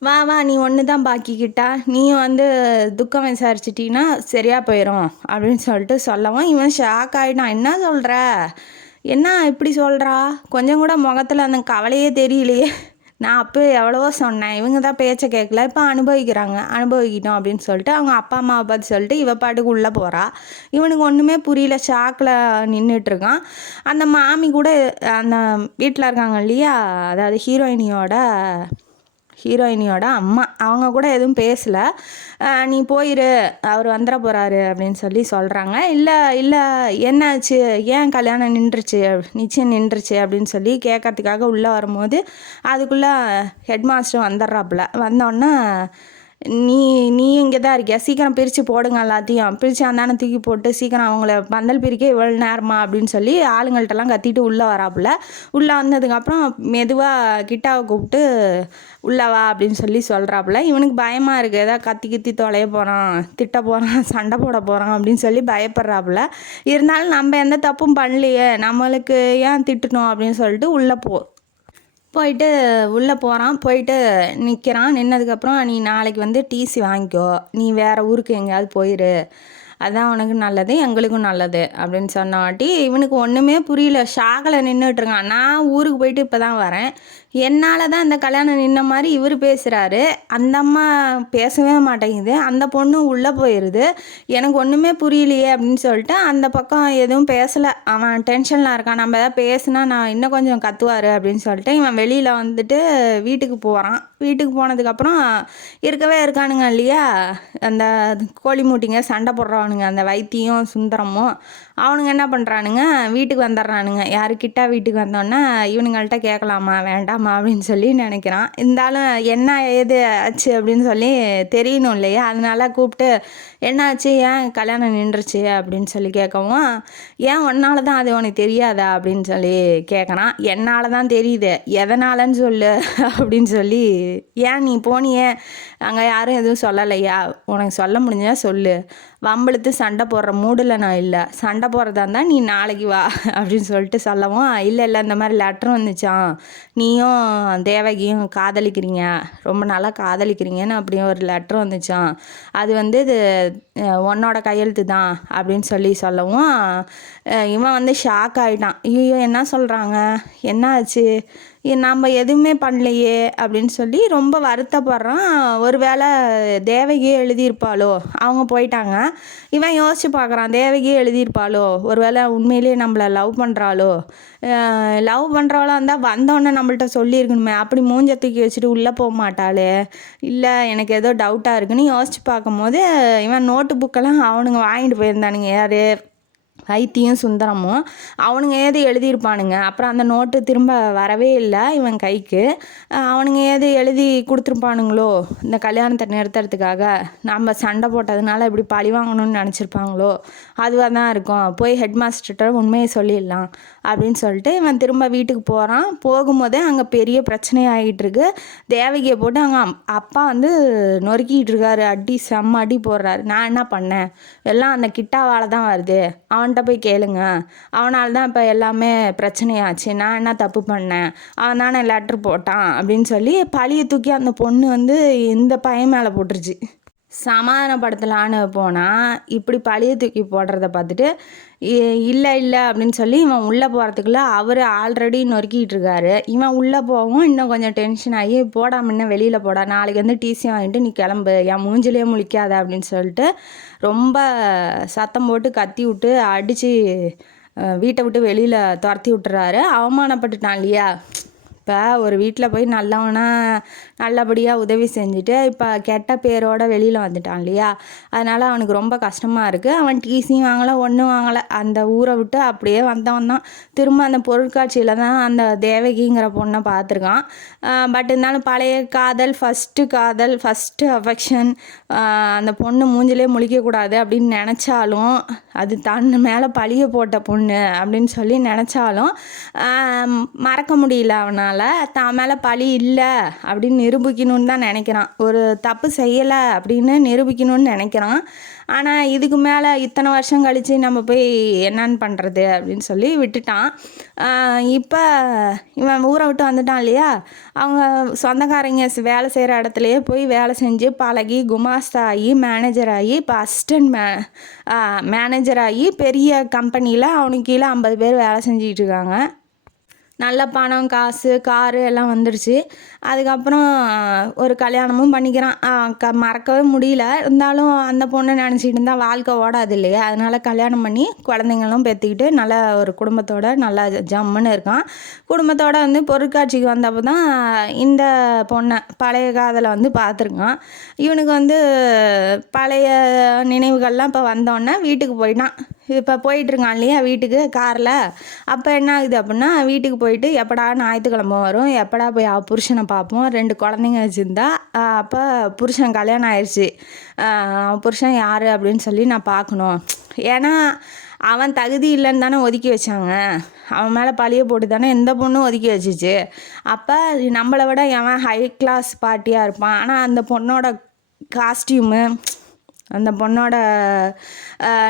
வா நீ ஒன்று தான் பாக்கிக்கிட்டா, நீயும் வந்து துக்கம் விசாரிச்சிட்டின்னா சரியாக போயிடும் அப்படின்னு சொல்லிட்டு சொல்லவும் இவன் ஷாக் ஆகிட்டான். என்ன சொல்கிற, என்ன இப்படி சொல்கிறா, கொஞ்சம் கூட முகத்தில் அந்த கவலையே தெரியலையே, நான் அப்போ எவ்வளவோ சொன்னேன், இவங்க தான் பேச்சை கேட்கல, இப்போ அனுபவிக்கிட்டோம் அப்படின்னு சொல்லிட்டு அவங்க அப்பா அம்மாவை பார்த்து சொல்லிட்டு இவ பாட்டுக்கு உள்ளே போகிறா. இவனுக்கு ஒன்றுமே புரியல, ஷாக்கில் நின்றுட்டுருக்கான். அந்த மாமி கூட அந்த வீட்டில் இருக்காங்க இல்லையா, அதாவது ஹீரோயினியோட அம்மா, அவங்க கூட எதுவும் பேசலை. நீ போயிரு, அவர் வந்துட போகிறாரு அப்படின்னு சொல்லி சொல்கிறாங்க. இல்லை என்னாச்சு, ஏன் கல்யாணம் நிச்சயம் நின்றுச்சு அப்படின்னு சொல்லி கேட்கறதுக்காக உள்ளே வரும்போது அதுக்குள்ளே ஹெட் மாஸ்டர் வந்துடுறாப்புல. வந்தோடனே நீ இங்கே தான் இருக்கியா, சீக்கிரம் பிரித்து போடுங்க, எல்லாத்தையும் பிரித்து அந்தானே தூக்கி போட்டு சீக்கிரம் அவங்கள பந்தல் பிரிக்க இவ்வளோ நேரமா அப்படின்னு சொல்லி ஆளுங்கள்ட்டெல்லாம் கத்திட்டு உள்ளே வராப்புல. உள்ளே வந்ததுக்கப்புறம் மெதுவாக கிட்டாவை கூப்பிட்டு உள்ளே வா அப்படின்னு சொல்லி சொல்கிறாப்புல. இவனுக்கு பயமாக இருக்குது, ஏதாவது கத்தி தொலைய போகிறான், திட்ட போகிறான், சண்டை போட போகிறான் அப்படின்னு சொல்லி பயப்படுறாப்புல. இருந்தாலும் நம்ம எந்த தப்பும் பண்ணலையே, நம்மளுக்கு ஏன் திட்டணும் அப்படின்னு சொல்லிட்டு போயிட்டு உள்ளே போகிறான். போயிட்டு நிற்கிறான். நின்னதுக்கப்புறம் நீ நாளைக்கு வந்து டிசி வாங்கிக்கோ, நீ வேறு ஊருக்கு எங்கேயாவது போயிரு, அதான் உனக்கு நல்லது, எங்களுக்கும் நல்லது அப்படின்னு சொன்ன வாட்டி இவனுக்கு ஒன்றுமே புரியல, ஷாக்கில் நின்றுட்டுருக்கான். நான் ஊருக்கு போயிட்டு இப்போ தான் வரேன், என்னால் தான் அந்த கல்யாணம் நின்ன மாதிரி இவர் பேசுகிறாரு. அந்த அம்மா பேசவே மாட்டேங்குது. அந்த பொண்ணு உள்ளே போயிடுது. எனக்கு ஒன்றுமே புரியலையே அப்படின்னு சொல்லிட்டு அந்த பக்கம் எதுவும் பேசலை. அவன் டென்ஷனில் இருக்கான். நம்ம எதாவது பேசுனா நான் இன்னும் கொஞ்சம் கத்துவார் அப்படின்னு சொல்லிட்டு இவன் வெளியில் வந்துட்டு வீட்டுக்கு போகிறான். வீட்டுக்கு போனதுக்கப்புறம் இருக்கவே இருக்கானுங்க இல்லையா அந்த கோழி மூட்டிங்க, சண்டை போடுறவனுங்க, அந்த வைத்தியம் சுந்தரமும். அவனுங்க என்ன பண்ணுறானுங்க, வீட்டுக்கு வந்துடுறானுங்க. யாருக்கிட்ட வீட்டுக்கு வந்தோன்னே இவனுங்கள்ட்ட கேட்கலாமா வேண்டாமா அப்படின்னு சொல்லி நினைக்கிறான். இருந்தாலும் என்ன ஏது ஆச்சு அப்படின்னு சொல்லி தெரியணும் இல்லையா, அதனால கூப்பிட்டு என்ன ஆச்சு, ஏன் கல்யாணம் நின்றுச்சு அப்படின்னு சொல்லி கேட்கவும், ஏன் உன்னால தான் அது உனக்கு தெரியாதா அப்படின்னு சொல்லி கேட்குறான். என்னால் தான் தெரியுது, எதனாலன்னு சொல்லு அப்படின்னு சொல்லி, ஏன் நீ போனியே அங்கே யாரும் எதுவும் சொல்லலையா, உனக்கு சொல்ல முடிஞ்சா சொல்லு, வம்பிழுத்து சண்டை போடுற மூடில் நான் இல்லை, சண்டை போடுறதா இருந்தால் நீ நாளைக்கு வா அப்படின்னு சொல்லிட்டு சொல்லவும், இல்லை இந்த மாதிரி லெட்டர் வந்துச்சான், நீயும் தேவகியும் காதலிக்கிறீங்க, ரொம்ப நாளாக காதலிக்கிறீங்கன்னு அப்படியும் ஒரு லெட்டர் வந்துச்சான், அது வந்து இது உன்னோட கையெழுத்து தான் அப்படின்னு சொல்லி சொல்லவும் இவன் வந்து ஷாக் ஆகிட்டான். ஐயோ என்ன சொல்கிறாங்க, என்ன ஆச்சு, நம்ம எதுவுமே பண்ணலையே அப்படின்னு சொல்லி ரொம்ப வருத்தப்படுறான். ஒரு வேளை தேவகியே எழுதியிருப்பாளோ, அவங்க போயிட்டாங்க. இவன் யோசிச்சு பார்க்குறான், தேவகியே எழுதியிருப்பாளோ, ஒரு வேளை உண்மையிலேயே நம்மளை லவ் பண்ணுறாளோ, லவ் பண்ணுறவளா இருந்தால் வந்தோடனே நம்மள்ட்ட சொல்லியிருக்கணுமே, அப்படி மூஞ்ச தூக்கி வச்சுட்டு உள்ளே போக மாட்டாளே, இல்லை எனக்கு ஏதோ டவுட்டாக இருக்குன்னு யோசிச்சு பார்க்கும்போது இவன் நோட்டு புக்கெல்லாம் அவனுங்க வாங்கிட்டு போயிருந்தானுங்க. யார், வைத்தியும் சுந்தரமும். அவனுங்க ஏது எழுதியிருப்பானுங்க. அப்புறம் அந்த நோட்டு திரும்ப வரவே இல்லை இவன் கைக்கு. அவனுங்க ஏது எழுதி கொடுத்துருப்பானுங்களோ, இந்த கல்யாணத்தை நிறுத்துறதுக்காக நம்ம சண்டை போட்டதுனால இப்படி பழி வாங்கணும்னு நினச்சிருப்பாங்களோ, அதுவாக தான் இருக்கும், போய் ஹெட் மாஸ்டர்கிட்ட உண்மையை சொல்லிடலாம் அப்படின்னு சொல்லிட்டு இவன் திரும்ப வீட்டுக்கு போகிறான். போகும்போதே அங்கே பெரிய பிரச்சனை ஆகிட்டு இருக்கு. தேவகியை போட்டு அங்கே அப்பா வந்து நொறுக்கிட்டு இருக்காரு, அடி செம்ம அடி போடுறாரு. நான் என்ன பண்ணேன், எல்லாம் அந்த கிட்டாவால் தான் வருது, அவன்கிட்ட போய் கேளுங்க, அவனால் தான் இப்போ எல்லாமே பிரச்சனையாச்சு, நான் என்ன தப்பு பண்ணேன், அவன் தானே லெட்ரு போட்டான் அப்படின்னு சொல்லி பழியை தூக்கி அந்த பொண்ணு வந்து இந்த பையன் மேலே போட்டுருச்சு. சமாதானப்படுத்தலான்னு போனால் இப்படி பழியை தூக்கி போடுறத பார்த்துட்டு இல்லை அப்படின்னு சொல்லி இவன் உள்ளே போகிறதுக்குள்ளே அவர் ஆல்ரெடி நொறுக்கிட்டு இருக்காரு. இவன் உள்ளே போகவும் இன்னும் கொஞ்சம் டென்ஷன் ஆகி, போடா முன்ன வெளியில் போடா, நாளைக்கு வந்து டிசி வாங்கிட்டு நீ கிளம்பு, என் மூஞ்சிலே முழிக்காத அப்படின்னு சொல்லிட்டு ரொம்ப சத்தம் போட்டு கத்தி விட்டு அடித்து வீட்டை விட்டு வெளியில் துரத்தி விட்டுறாரு. அவமானப்பட்டுட்டான் இல்லையா. இப்போ ஒரு வீட்டில் போய் நல்லபடியாக உதவி செஞ்சுட்டு இப்போ கெட்ட பேரோட வெளியில் வந்துட்டான் இல்லையா, அதனால் அவனுக்கு ரொம்ப கஷ்டமாக இருக்குது. அவன் டிசியும் வாங்கலை, ஒன்றும் வாங்கலை, அந்த ஊரை விட்டு அப்படியே வந்தவன் தான். திரும்ப அந்த பொருட்காட்சியில் தான் அந்த தேவகிங்கிற பொண்ணை பார்த்துருக்கான். பட் இருந்தாலும் பழைய காதல், ஃபஸ்ட்டு அஃபெக்ஷன், அந்த பொண்ணு மூஞ்சிலே முழிக்கக்கூடாது அப்படின்னு நினச்சாலும், அது தன் மேலே பழிய போட்ட பொண்ணு அப்படின்னு சொல்லி நினச்சாலும் மறக்க முடியல அவனால். தான் மேலே பழி இல்லை அப்படின்னு நிரூபிக்கணும்னு தான் நினைக்கிறான். ஒரு தப்பு செய்யலை அப்படின்னு நிரூபிக்கணும்னு நினைக்கிறான். ஆனால் இதுக்கு மேலே இத்தனை வருஷம் கழித்து நம்ம போய் என்னன்னு பண்ணுறது அப்படின்னு சொல்லி விட்டுட்டான். இப்போ இவன் ஊரை விட்டு வந்துட்டான் இல்லையா, அவங்க சொந்தக்காரங்க வேலை செய்கிற இடத்துலையே போய் வேலை செஞ்சு பழகி குமாஸ்தா ஆகி மேனேஜர் ஆகி இப்போ அசிஸ்டன்ட் மேனேஜர் ஆகி பெரிய கம்பெனியில் அவனுக்கு கீழே 50 பேர் வேலை செஞ்சிகிட்டு இருக்காங்க. நல்ல பணம், காசு, காரு எல்லாம் வந்துடுச்சு. அதுக்கப்புறம் ஒரு கல்யாணமும் பண்ணிக்கிறான். மறக்கவே முடியல. இருந்தாலும் அந்த பொண்ணை நினச்சிட்டு இருந்தால் வாழ்க்கை ஓடாது இல்லையா, அதனால் கல்யாணம் பண்ணி குழந்தைங்களும் பெற்றுக்கிட்டு நல்ல ஒரு குடும்பத்தோடு நல்லா ஜம்முன்னு இருக்கான். குடும்பத்தோடு வந்து பொருட்காட்சிக்கு வந்தப்போ தான் இந்த பொண்ணை பழைய காதலை வந்து பார்த்துருக்கான். இவனுக்கு வந்து பழைய நினைவுகள்லாம் இப்போ வந்தோடனே வீட்டுக்கு போயிட்டான். இப்போ போயிட்டுருக்கான் இல்லையா வீட்டுக்கு காரில். அப்போ என்ன ஆகுது அப்படின்னா, வீட்டுக்கு போயிட்டு எப்படா ஞாயிற்றுக்கிழமை வரும், எப்படா போய் புருஷனை பார்ப்போம், 2 குழந்தைங்க வச்சுருந்தா. அப்போ புருஷன் கல்யாணம் ஆயிடுச்சு. புருஷன் யார் அப்படின்னு சொல்லி நான் பார்க்கணும். ஏன்னா அவன் தகுதி இல்லைன்னு தானே ஒதுக்கி வச்சாங்க, அவன் மேலே பழிய போட்டு தானே எந்த பொண்ணும் ஒதுக்கி வச்சிச்சு. அப்போ நம்மளை விட அவன் ஹை கிளாஸ் பார்ட்டியாக இருப்பான். ஆனால் அந்த பொண்ணோட காஸ்டியூமு, அந்த பொண்ணோட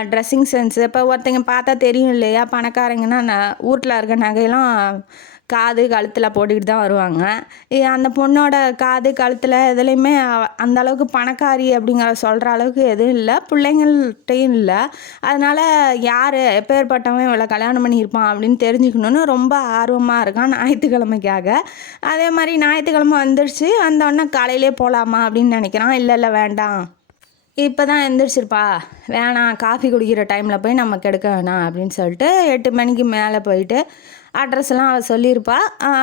ட்ரெஸ்ஸிங் சென்ஸு, இப்போ ஒருத்தங்க பார்த்தா தெரியும் இல்லையா, பணக்காரங்கன்னா வீட்டில் இருக்க நகையெல்லாம் காது கழுத்தில் போட்டுக்கிட்டு தான் வருவாங்க. அந்த பொண்ணோட காது கழுத்தில் எதுலேயுமே அந்த அளவுக்கு பணக்காரி அப்படிங்கிற சொல்கிற அளவுக்கு எதுவும் இல்லை, பிள்ளைங்கள்ட்டையும் இல்லை. அதனால் யார் எப்பேற்பட்டவன் இவளை கல்யாணம் பண்ணியிருப்பான் அப்படின்னு தெரிஞ்சுக்கணுன்னு ரொம்ப ஆர்வமாக இருக்கான் ஞாயிற்றுக்கிழமைக்காக. அதே மாதிரி ஞாயிற்றுக்கிழமை வந்துடுச்சு, வந்தோடனே காலையிலே போகலாமா அப்படின்னு நினைக்கிறான். இல்லை வேண்டாம், இப்போ தான் எந்திரிச்சிருப்பா, வேணாம், காஃபி குடிக்கிற டைமில் போய் நம்ம கெடுக்க வேணாம் அப்படின்னு சொல்லிட்டு 8 மணிக்கு மேலே போயிட்டு அட்ரஸ் எல்லாம் அவள் சொல்லியிருப்பா.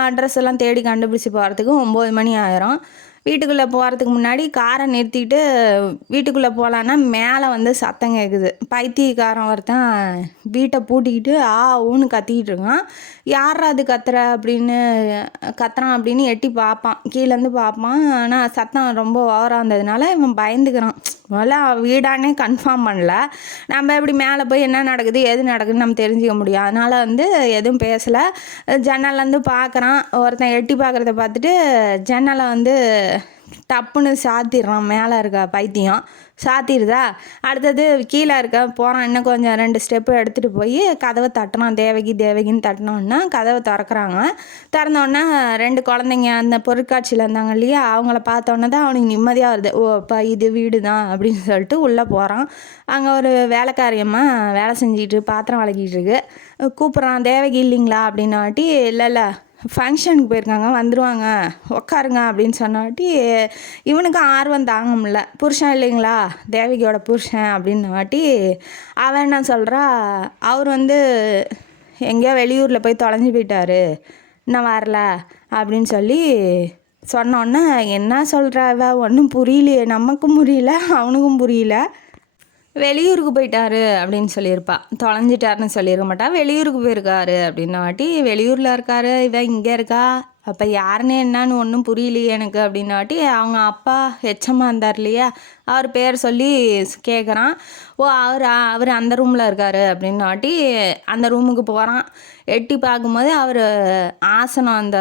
அட்ரஸ் எல்லாம் தேடி கண்டுபிடிச்சி போகிறதுக்கு 9 மணி ஆயிரும். வீட்டுக்குள்ளே போகிறதுக்கு முன்னாடி காரை நிறுத்திட்டு வீட்டுக்குள்ளே போகலான்னா மேலே வந்து சத்தம் கேட்குது. பைத்தியக்காரன் ஒருத்தன் வீட்டை பூட்டிக்கிட்டு ஊன்னு கத்திக்கிட்டு இருக்கான். யார் அது கத்துறான் அப்படின்னு எட்டி பார்ப்பான், கீழேருந்து பார்ப்பான். ஆனால் சத்தம் ரொம்ப ஓவராக இருந்ததுனால இவன் பயந்துக்கிறான். முதல்ல வீடானே கன்ஃபார்ம் பண்ணல. நம்ம எப்படி மேலே போய் என்ன நடக்குது எது நடக்குதுன்னு நம்ம தெரிஞ்சிக்க முடியும். அதனால் வந்து எதுவும் பேசலை. ஜன்னல்லேருந்து பார்க்குறான். ஒருத்தன் எட்டி பார்க்குறத பார்த்துட்டு ஜன்னலை வந்து டப்புன்னு சாத்திடுறான். மேலே இருக்க பைத்தியம் சாத்திடுதா. அடுத்தது கீழே இருக்க போகிறான். இன்னும் கொஞ்சம் 2 ஸ்டெப்பு எடுத்துகிட்டு போய் கதவை தட்டுறான். தேவகின்னு தட்டினோன்னா கதவை திறக்கிறாங்க. திறந்தோடனே 2 குழந்தைங்க அந்த பொருட்காட்சியில் இருந்தாங்க இல்லையா, அவங்கள பார்த்தோன்னே தான் அவனுக்கு நிம்மதியாக வருது. ஓ அப்பா இது வீடு தான் அப்படின்னு சொல்லிட்டு உள்ளே போகிறான். அங்கே ஒரு வேலைக்காரியமாக வேலை செஞ்சுட்டு பாத்திரம் வளக்கிட்டு இருக்கு. கூப்பிட்றான், தேவகி இல்லைங்களா அப்படின்னாட்டி, இல்லை ஃபங்க்ஷனுக்கு போயிருக்காங்க, வந்துடுவாங்க, உட்காருங்க அப்படின்னு சொன்னாட்டி இவனுக்கு ஆர்வம் தாங்க முடியல. புருஷன் இல்லைங்களா, தேவகியோட புருஷன் அப்படின்னாட்டி அவன் என்ன சொல்கிறா, அவர் வந்து எங்கேயோ வெளியூரில் போய் தொலைஞ்சி போயிட்டாரு, இன்னும் வரல அப்படின்னு சொல்லி சொன்னோன்னே என்ன சொல்கிறா இவ, ஒன்றும் புரியலையே, நமக்கும் புரியல அவனுக்கும் புரியல. வெளியூருக்கு போயிட்டாரு அப்படின்னு சொல்லியிருப்பா, தொலைஞ்சிட்டாருன்னு சொல்லியிருக்க மாட்டா. வெளியூருக்கு போயிருக்காரு அப்படின்னாட்டி வெளியூரில் இருக்காரு, இவன் இங்கே இருக்கா, அப்போ யாருன்னு என்னன்னு ஒன்றும் புரியலையே எனக்கு அப்படின்னாட்டி அவங்க அப்பா எச்சமாக இருந்தார் இல்லையா, அவர் பேர் சொல்லி கேட்குறான். ஓ அவர் அந்த ரூமில் இருக்கார் அப்படின்னாட்டி அந்த ரூமுக்கு போகிறான். எட்டி பார்க்கும்போது அவர் ஆசனம் அந்த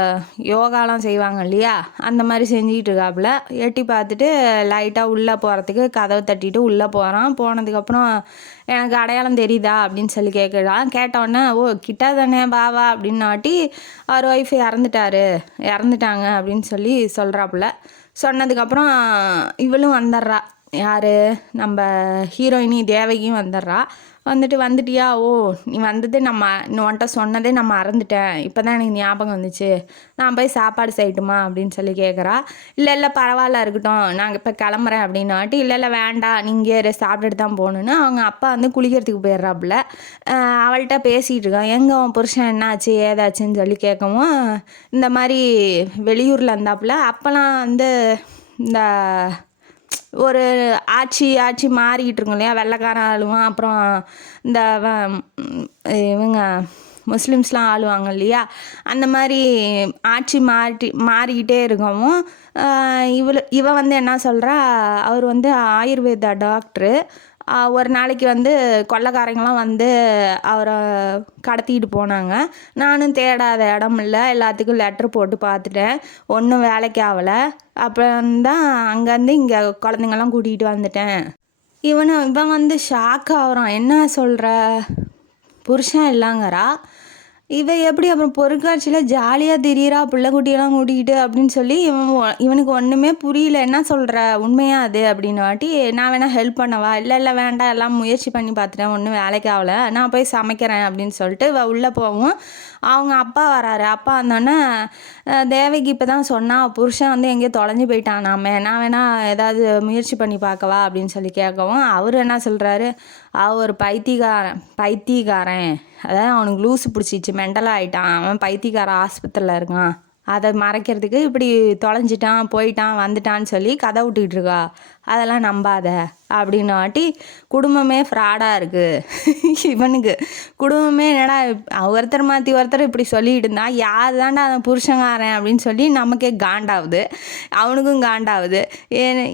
யோகாலாம் செய்வாங்க இல்லையா, அந்த மாதிரி செஞ்சுக்கிட்டு இருக்காப்புல. எட்டி பார்த்துட்டு லைட்டாக உள்ளே போகிறதுக்கு கதவை தட்டிட்டு உள்ளே போகிறான். போனதுக்கப்புறம் எனக்கு அடையாளம் தெரியுதா அப்படின்னு சொல்லி கேட்குறான். கேட்டவுடனே ஓ கிட்டா தானே பாவா அப்படின்னாட்டி அவர் ஒய்ஃப் இறந்துட்டாங்க அப்படின்னு சொல்லி சொல்கிறாப்புல. சொன்னதுக்கப்புறம் இவளும் வந்துடுறா. யார், நம்ம ஹீரோயினி தேவகியும் வந்துடுறா. வந்துட்டியா, ஓ நீ வந்தது உன்கிட்ட சொன்னதே நான் மறந்துட்டேன், இப்போ தான் எனக்கு ஞாபகம் வந்துச்சு, நான் போய் சாப்பாடு செய்யட்டுமா அப்படின்னு சொல்லி கேட்குறா. இல்லை பரவாயில்ல இருக்கட்டும், நாங்கள் இப்போ கிளம்புறேன் அப்படின்னாட்டி இல்லை வேண்டாம், நீங்கள் சாப்பிட்டுட்டு தான் போகணுன்னு அவங்க அப்பா வந்து குளிக்கிறதுக்கு போயிடுறாப்புல. அவள்கிட்ட பேசிகிட்டு இருக்கான். எங்கே உன் புருஷன் என்னாச்சு ஏதாச்சுன்னு சொல்லி கேட்கவும், இந்த மாதிரி வெளியூரில் இருந்தாப்புல. அப்போல்லாம் வந்து இந்த ஒரு ஆட்சி மாறிக்கிட்டு இருக்கோம் இல்லையா, வெள்ளைக்காரன் ஆளுவான், அப்புறம் இந்த இவங்க முஸ்லீம்ஸ்லாம் ஆளுவாங்க இல்லையா, அந்த மாதிரி ஆட்சி மாறிக்கிட்டே இருக்கவும் இவ வந்து என்ன சொல்கிறா, அவர் வந்து ஆயுர்வேதா டாக்டரு. ஒரு நாளைக்கு வந்து கொள்ளைக்காரங்களாம் வந்து அவரை கடத்திக்கிட்டு போனாங்க. நானும் தேடாத இடம் இல்லை, எல்லாத்துக்கும் லெட்ரு போட்டு பார்த்துட்டேன், ஒன்றும் வேலைக்கு ஆகலை. அப்புறம்தான் அங்கேருந்து இங்கே குழந்தைங்கள்லாம் கூட்டிகிட்டு வந்துட்டேன். இவன் வந்து ஷாக் ஆகுறான். என்ன சொல்கிற, புருஷன் இல்லைங்கிறா, எப்படி அப்புறம் பொருட்காட்சியில் ஜாலியாக திரியிறா பிள்ளைக்குட்டியெல்லாம் கூட்டிக்கிட்டு அப்படின்னு சொல்லி இவனுக்கு ஒன்றுமே புரியல. என்ன சொல்கிற, உண்மையா அது அப்படின்னாட்டி நான் வேணால் ஹெல்ப் பண்ணவா, இல்லை வேண்டாம், எல்லாம் முயற்சி பண்ணி பார்த்துட்டேன், ஒன்றும் வேலைக்கு ஆகலை, நான் போய் சமைக்கிறேன் அப்படின்னு சொல்லிட்டு உள்ளே போவோம். அவங்க அப்பா வராரு. அப்பா வந்தோடனே தேவகி இப்போ தான் சொன்னால் புருஷன் வந்து எங்கேயோ தொலைஞ்சி போயிட்டானாமே, நான் வேணால் ஏதாவது முயற்சி பண்ணி பார்க்கவா அப்படின்னு சொல்லி கேட்கவும், அவர் என்ன சொல்கிறாரு, ஒரு பைத்தியக்காரன், அதாவது அவனுக்கு லூசு பிடிச்சிச்சு, மெண்டலாக ஆகிட்டான், அவன் பைத்தியக்கார ஆஸ்பத்திரியில் இருக்கான், அதை மறைக்கிறதுக்கு இப்படி தொலைஞ்சிட்டான் போயிட்டான் வந்துட்டான்னு சொல்லி கதை விட்டுக்கிட்டு இருக்கா, அதெல்லாம் நம்பாத அப்படின்னாட்டி குடும்பமே ஃப்ராடாக இருக்குது. இவனுக்கு குடும்பமே என்னடா ஒருத்தர் மாற்றி ஒருத்தர் இப்படி சொல்லிகிட்டு இருந்தா, யார் தாண்டா அவன் புருஷங்காரன் அப்படின்னு சொல்லி நமக்கே காண்டாகுது, அவனுக்கும் காண்டாகுது.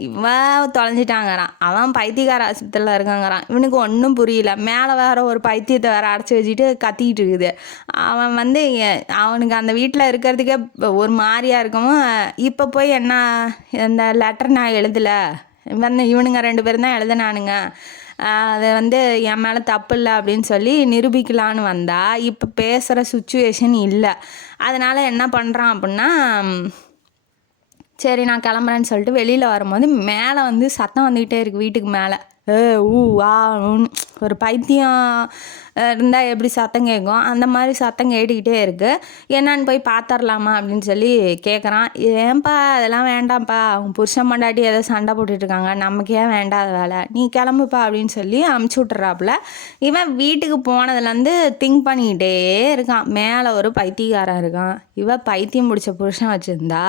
இவன் தொலைஞ்சிட்டாங்கிறான், அவன் பைத்தியக்கார ஆஸ்பத்திரியில் இருக்காங்கிறான். இவனுக்கு ஒன்றும் புரியல. மேலே வேற ஒரு பைத்தியத்தை வேற அடைச்சி வச்சுட்டு கத்திக்கிட்டு இருக்குது. அவன் வந்து அவனுக்கு அந்த வீட்டில் இருக்கிறதுக்கே ஒரு மாதிரியாக இருக்கவும், இப்போ போய் என்ன இந்த லெட்டர் நான் எழுதலை, இவனுங்க 2 பேரும் தான் எழுதினானுங்க, அதை வந்து என் மேலே தப்பு இல்லை அப்படின்னு சொல்லி நிரூபிக்கலான்னு வந்தா இப்போ பேசுகிற சுச்சுவேஷன் இல்லை. அதனால் என்ன பண்ணுறான் அப்படின்னா, சரி நான் கிளம்புறேன்னு சொல்லிட்டு வெளியில் வரும்போது மேலே வந்து சத்தம் வந்துக்கிட்டே இருக்குது வீட்டுக்கு மேலே. ஊ வா ஒரு பைத்தியம் இருந்தால் எப்படி சத்தம் கேட்கும், அந்த மாதிரி சத்தம் கேட்டுக்கிட்டே இருக்குது. என்னான்னு போய் பார்த்துடலாமா அப்படின்னு சொல்லி கேட்குறான். ஏன்பா அதெல்லாம் வேண்டாம்ப்பா, அவங்க புருஷன் பொண்டாட்டி ஏதோ சண்டை போட்டுட்ருக்காங்க, நமக்கு ஏன் வேண்டாத வேலை, நீ கிளம்புப்பா அப்படின்னு சொல்லி அமுச்சு விட்றாப்புல. இவன் வீட்டுக்கு போனதுலேருந்து திங்க் பண்ணிக்கிட்டே இருக்கான். மேலே ஒரு பைத்தியக்காரன் இருக்கான். இவ பைத்தியம் பிடிச்ச புருஷன் வச்சுருந்தா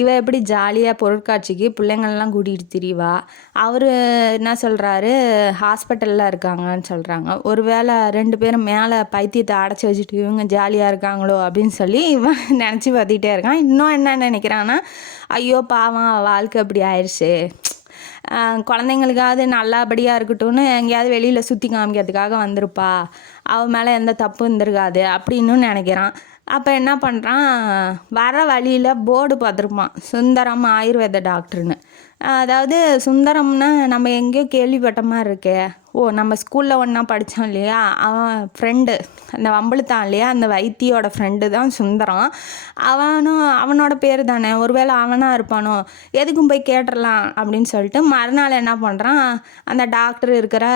இவ எப்படி ஜாலியாக பொருட்காட்சிக்கு பிள்ளைங்கள்லாம் கூட்டிகிட்டு திரிவா. அவர் என்ன சொல்கிறாரு, ஹாஸ்பிட்டலில் இருக்காங்கன்னு சொல்கிறாங்க. ஒருவேளை 2 பேரும் மேலே பைத்தியத்தை அடைச்சி வச்சுட்டு இவங்க ஜாலியாக இருக்காங்களோ அப்படின்னு சொல்லி இவன் நினச்சி பார்த்துக்கிட்டே இருக்கான். இன்னும் என்ன நினைக்கிறான்னா, ஐயோ பாவம் வாழ்க்கை அப்படி ஆயிடுச்சு, குழந்தைங்களுக்காவது நல்லபடியாக இருக்கட்டும்னு எங்கேயாவது வெளியில் சுற்றி காமிக்கிறதுக்காக வந்திருப்பா, அவன் மேலே எந்த தப்பும் இருந்திருக்காது அப்படின்னு நினைக்கிறான். அப்போ என்ன பண்ணுறான், வர வழியில் போர்டு பார்த்துருப்பான், சுந்தரம் ஆயுர்வேத டாக்டர்னு. அதாவது சுந்தரம்னா நம்ம எங்கேயோ கேள்விப்பட்ட மாதிரி இருக்கே. ஓ, நம்ம ஸ்கூலில் ஒன்றா படித்தோம் இல்லையா, அவன் ஃப்ரெண்டு, அந்த வம்பளுத்தான் இல்லையா, அந்த வைத்தியோட ஃப்ரெண்டு தான் சுந்தரம். அவனோட பேர் தானே, ஒருவேளை அவனாக இருப்பானோ, எதுக்கும் போய் கேட்டுடலாம் அப்படின்னு சொல்லிட்டு மறுநாள் என்ன பண்ணுறான், அந்த டாக்டர் இருக்கிற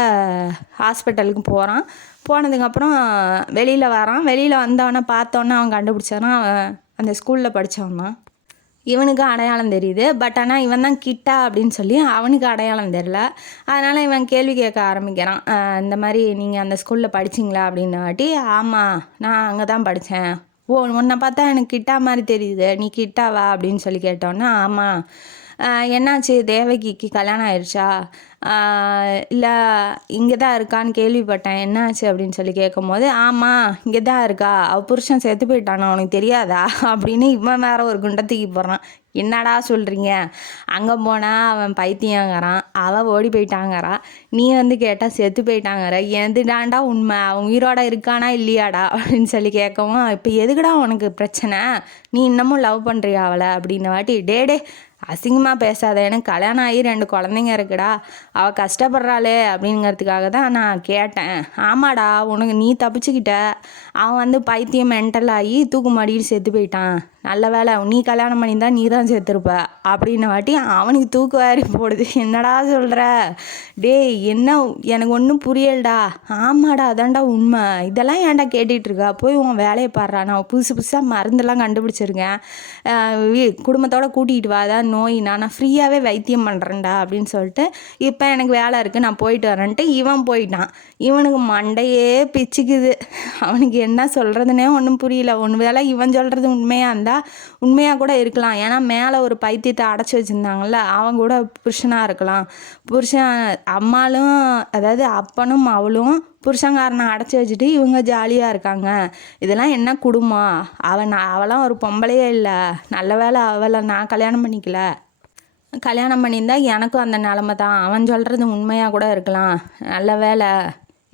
ஹாஸ்பிட்டலுக்கு போகிறான். போனதுக்கப்புறம் வெளியில் வரான். வெளியில் வந்தவனை பார்த்தோன்னே அவன் கண்டுபிடிச்சானா அவன் அந்த ஸ்கூலில் படித்தவன் தான். இவனுக்கு அடையாளம் தெரியுது. பட் ஆனால் இவன் தான் கிட்டா அப்படின்னு சொல்லி அவனுக்கு அடையாளம் தெரில. அதனால் இவன் கேள்வி கேட்க ஆரம்பிக்கிறான். இந்த மாதிரி நீங்கள் அந்த ஸ்கூலில் படிச்சிங்களா அப்படின்னாட்டி, ஆமாம் நான் அங்கே தான் படித்தேன். ஓ, உன்னை பார்த்தா எனக்கு கிட்டா மாதிரி தெரியுது, நீ கிட்டாவா அப்படின்னு சொல்லி கேட்டோன்னே, ஆமாம் என்னாச்சு தேவகிக்கு கல்யாணம் ஆயிடுச்சா, இல்லை இங்கே தான் இருக்கான்னு கேள்விப்பட்டேன், என்னாச்சு அப்படின்னு சொல்லி கேட்கும்போது, ஆமாம் இங்கே தான் இருக்கா, அவள் புருஷன் செத்து போயிட்டானா உனக்கு தெரியாதா அப்படின்னு இவன் வேற ஒரு குண்டத்துக்கு போடுறான். என்னடா சொல்கிறீங்க, அங்கே போனால் அவன் பைத்தியங்கிறான், அவள் ஓடி போயிட்டாங்கிறா, நீ வந்து கேட்டால் செத்து போயிட்டாங்கிற, எதுடாண்டா உண்மை, அவன் உயிரோட இருக்கானா இல்லையாடா அப்படின்னு சொல்லி கேட்கவும், இப்போ எதுக்குடா உனக்கு பிரச்சனை, நீ இன்னமும் லவ் பண்ணுறியா அவளை அப்படின்னு வாட்டி, டே அசிங்கமாக பேசாத, எனக்கு கல்யாணம் ஆகி 2 குழந்தைங்க இருக்குடா, அவள் கஷ்டப்படுறாளே அப்படிங்கிறதுக்காக தான் நான் கேட்டேன். ஆமாடா உனக்கு நீ தப்பிச்சுக்கிட்ட, அவன் வந்து பைத்தியம் மென்டல் ஆகி தூக்கு மாட்டிட்டு செத்து போயிட்டான், நல்ல வேலை நீ கல்யாணம் பண்ணியிருந்தா நீ தான் செத்துருப்ப அப்படின்னு வாட்டி அவனுக்கு தூக்கு வாரி போடுது. என்னடா சொல்கிற, டேய் என்ன எனக்கு ஒன்றும் புரியலடா. ஆமாடா அதான்டா உண்மை, இதெல்லாம் ஏன்டா கேட்டுட்ருக்கா, போய் உன் வேலையை பாடுறா, நான் புதுசாக மருந்தெல்லாம் கண்டுபிடிச்சிருக்கேன், குடும்பத்தோடு கூட்டிகிட்டு வா, அதான் நோய், நான் ஃப்ரீயாகவே வைத்தியம் பண்ணுறேன்டா அப்படின்னு சொல்லிட்டு, இப்போ எனக்கு வேலை இருக்குது நான் போயிட்டு வரேன்ட்டு இவன் போயிட்டான். இவனுக்கு மண்டையே பிச்சுக்குது. அவனுக்கு என்ன சொல்கிறதுனே ஒன்றும் புரியல. ஒன்று வேளை இவன் சொல்கிறது உண்மையாக இருந்தால் உண்மையாக கூட இருக்கலாம். ஏன்னா மேலே ஒரு பைத்தியத்தை அடைச்சி வச்சுருந்தாங்கல்ல, அவங்க கூட புருஷனாக இருக்கலாம். புருஷன் அம்மாலும், அதாவது அப்பனும் அவளும் புருஷங்காரனை அடைச்சி வச்சுட்டு இவங்க ஜாலியாக இருக்காங்க. இதெல்லாம் என்ன குடும்பம், அவளாம் ஒரு பொம்பளையே இல்லை, நல்ல வேளை அவளை நான் கல்யாணம் பண்ணிக்கல, கல்யாணம் பண்ணியிருந்தா எனக்கும் அந்த நிலமை தான், அவன் சொல்கிறது உண்மையாக கூட இருக்கலாம், நல்ல வேலை.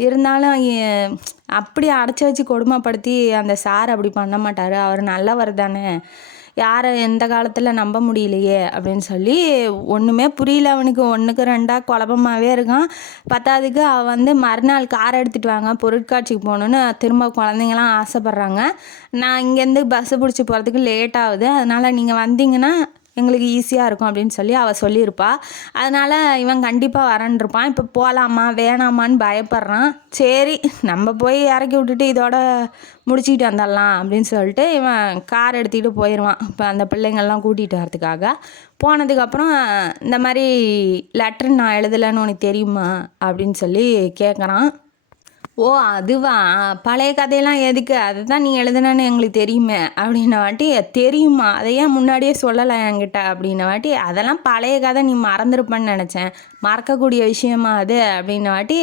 இருந்தாலும் அப்படி அடைச்சி வச்சு கொடுமைப்படுத்தி அந்த சார் அப்படி பண்ண மாட்டார், அவர் நல்லவர் தானே, யாரை எந்த காலத்தில் நம்ப முடியலையே அப்படின்னு சொல்லி ஒன்றுமே புரியல அவனுக்கு. 1க்கு 2 குழப்பமாகவே இருக்கான். பத்தாவதுக்கு அவள் வந்து மறுநாள் கார் எடுத்துகிட்டு வாங்க பொருட்காட்சிக்கு போகணுன்னு திரும்ப குழந்தைங்களாம் ஆசைப்பட்றாங்க. நான் இங்கேருந்து பஸ்ஸு பிடிச்சி போகிறதுக்கு லேட் ஆகுது, அதனால் நீங்கள் வந்தீங்கன்னா எங்களுக்கு ஈஸியாக இருக்கும் அப்படின்னு சொல்லி அவள் சொல்லியிருப்பா. அதனால் இவன் கண்டிப்பாக வரன்ருப்பான். இப்போ போகலாமா வேணாமான்னு பயப்படுறான். சரி நம்ம போய் இறக்கி விட்டுட்டு இதோட முடிச்சுக்கிட்டு வந்துடலாம் அப்படின்னு சொல்லிட்டு இவன் கார் எடுத்துக்கிட்டு போயிடுவான். இப்போ அந்த பிள்ளைங்கள்லாம் கூட்டிகிட்டு வரதுக்காக போனதுக்கப்புறம், இந்த மாதிரி லெட்டர் நான் எழுதலைன்னு உனக்கு தெரியுமா அப்படின்னு சொல்லி கேட்குறான். ஓ அதுவா, பழைய கதையெல்லாம் எதுக்கு, அதுதான் நீ எழுதுனன்னு எங்களுக்கு தெரியுமே அப்படின்ன வாட்டி, தெரியுமா அதை ஏன் முன்னாடியே சொல்லலை என்கிட்ட அப்படின்ன வாட்டி, அதெல்லாம் பழைய கதை நீ மறந்துருப்பேன்னு நினச்சேன், மறக்கக்கூடிய விஷயமா அது அப்படின்ன வாட்டி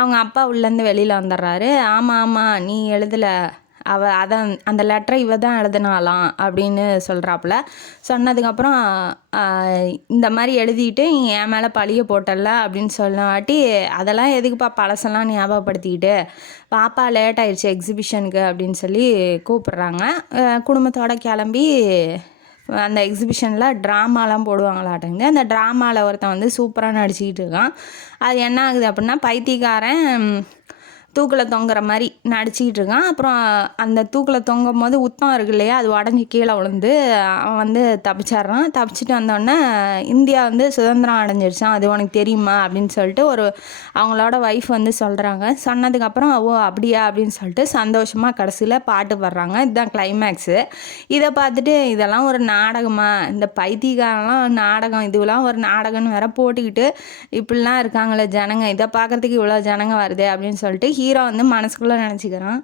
அவங்க அப்பா உள்ளேருந்து வெளியில் வந்துடுறாரு. ஆமாம் நீ எழுதலை, அந்த லெட்டரை இவ தான் எழுதினாலாம் அப்படின்னு சொல்கிறாப்புல. சொன்னதுக்கப்புறம் இந்த மாதிரி எழுதிட்டு நீ என் மேலே பழிய போட்டல அப்படின்னு சொன்னவாட்டி, அதெல்லாம் எதுக்குப்பா பழசெல்லாம் ஞாபகப்படுத்திக்கிட்டு, பாப்பா லேட் ஆயிடுச்சு எக்ஸிபிஷனுக்கு அப்படின்னு சொல்லி கூப்பிட்றாங்க. குடும்பத்தோடு கிளம்பி அந்த எக்ஸிபிஷனில் ட்ராமாலாம் போடுவாங்களாட்டங்குது. அந்த ட்ராமாவில் ஒருத்தன் வந்து சூப்பராக நடிச்சிக்கிட்டு இருக்கான். அது என்ன ஆகுது அப்படின்னா, பைத்தியக்காரன் தூக்கில் தொங்குற மாதிரி நடிச்சிக்கிட்டு இருக்கான். அப்புறம் அந்த தூக்கில் தொங்கும் போது உத்தம் இருக்கு இல்லையா, அது உடஞ்சி கீழே விழுந்து அவன் வந்து தப்பிச்சிட்றான். தப்பிச்சுட்டு வந்தோடனே இந்தியா வந்து சுதந்திரம் அடைஞ்சிருச்சான், அது உனக்கு தெரியுமா அப்படின்னு சொல்லிட்டு அவங்களோட ஒய்ஃப் வந்து சொல்கிறாங்க. சொன்னதுக்கப்புறம் ஓ அப்படியா அப்படின்னு சொல்லிட்டு சந்தோஷமாக கடைசியில் பாட்டு பாடுறாங்க. இதுதான் கிளைமேக்ஸு. இதை பார்த்துட்டு இதெல்லாம் ஒரு நாடகமா, இந்த பைத்தியக்காரெல்லாம் நாடகம், இதுவெல்லாம் ஒரு நாடகம்னு வேற போட்டுக்கிட்டு இப்படிலாம் இருக்காங்களே ஜனங்க, இதை பார்க்குறதுக்கு இவ்வளோ ஜனங்க வருது அப்படின்னு சொல்லிட்டு ஹீரோ வந்து மனசுக்குள்ளே நினச்சிக்கிறான்.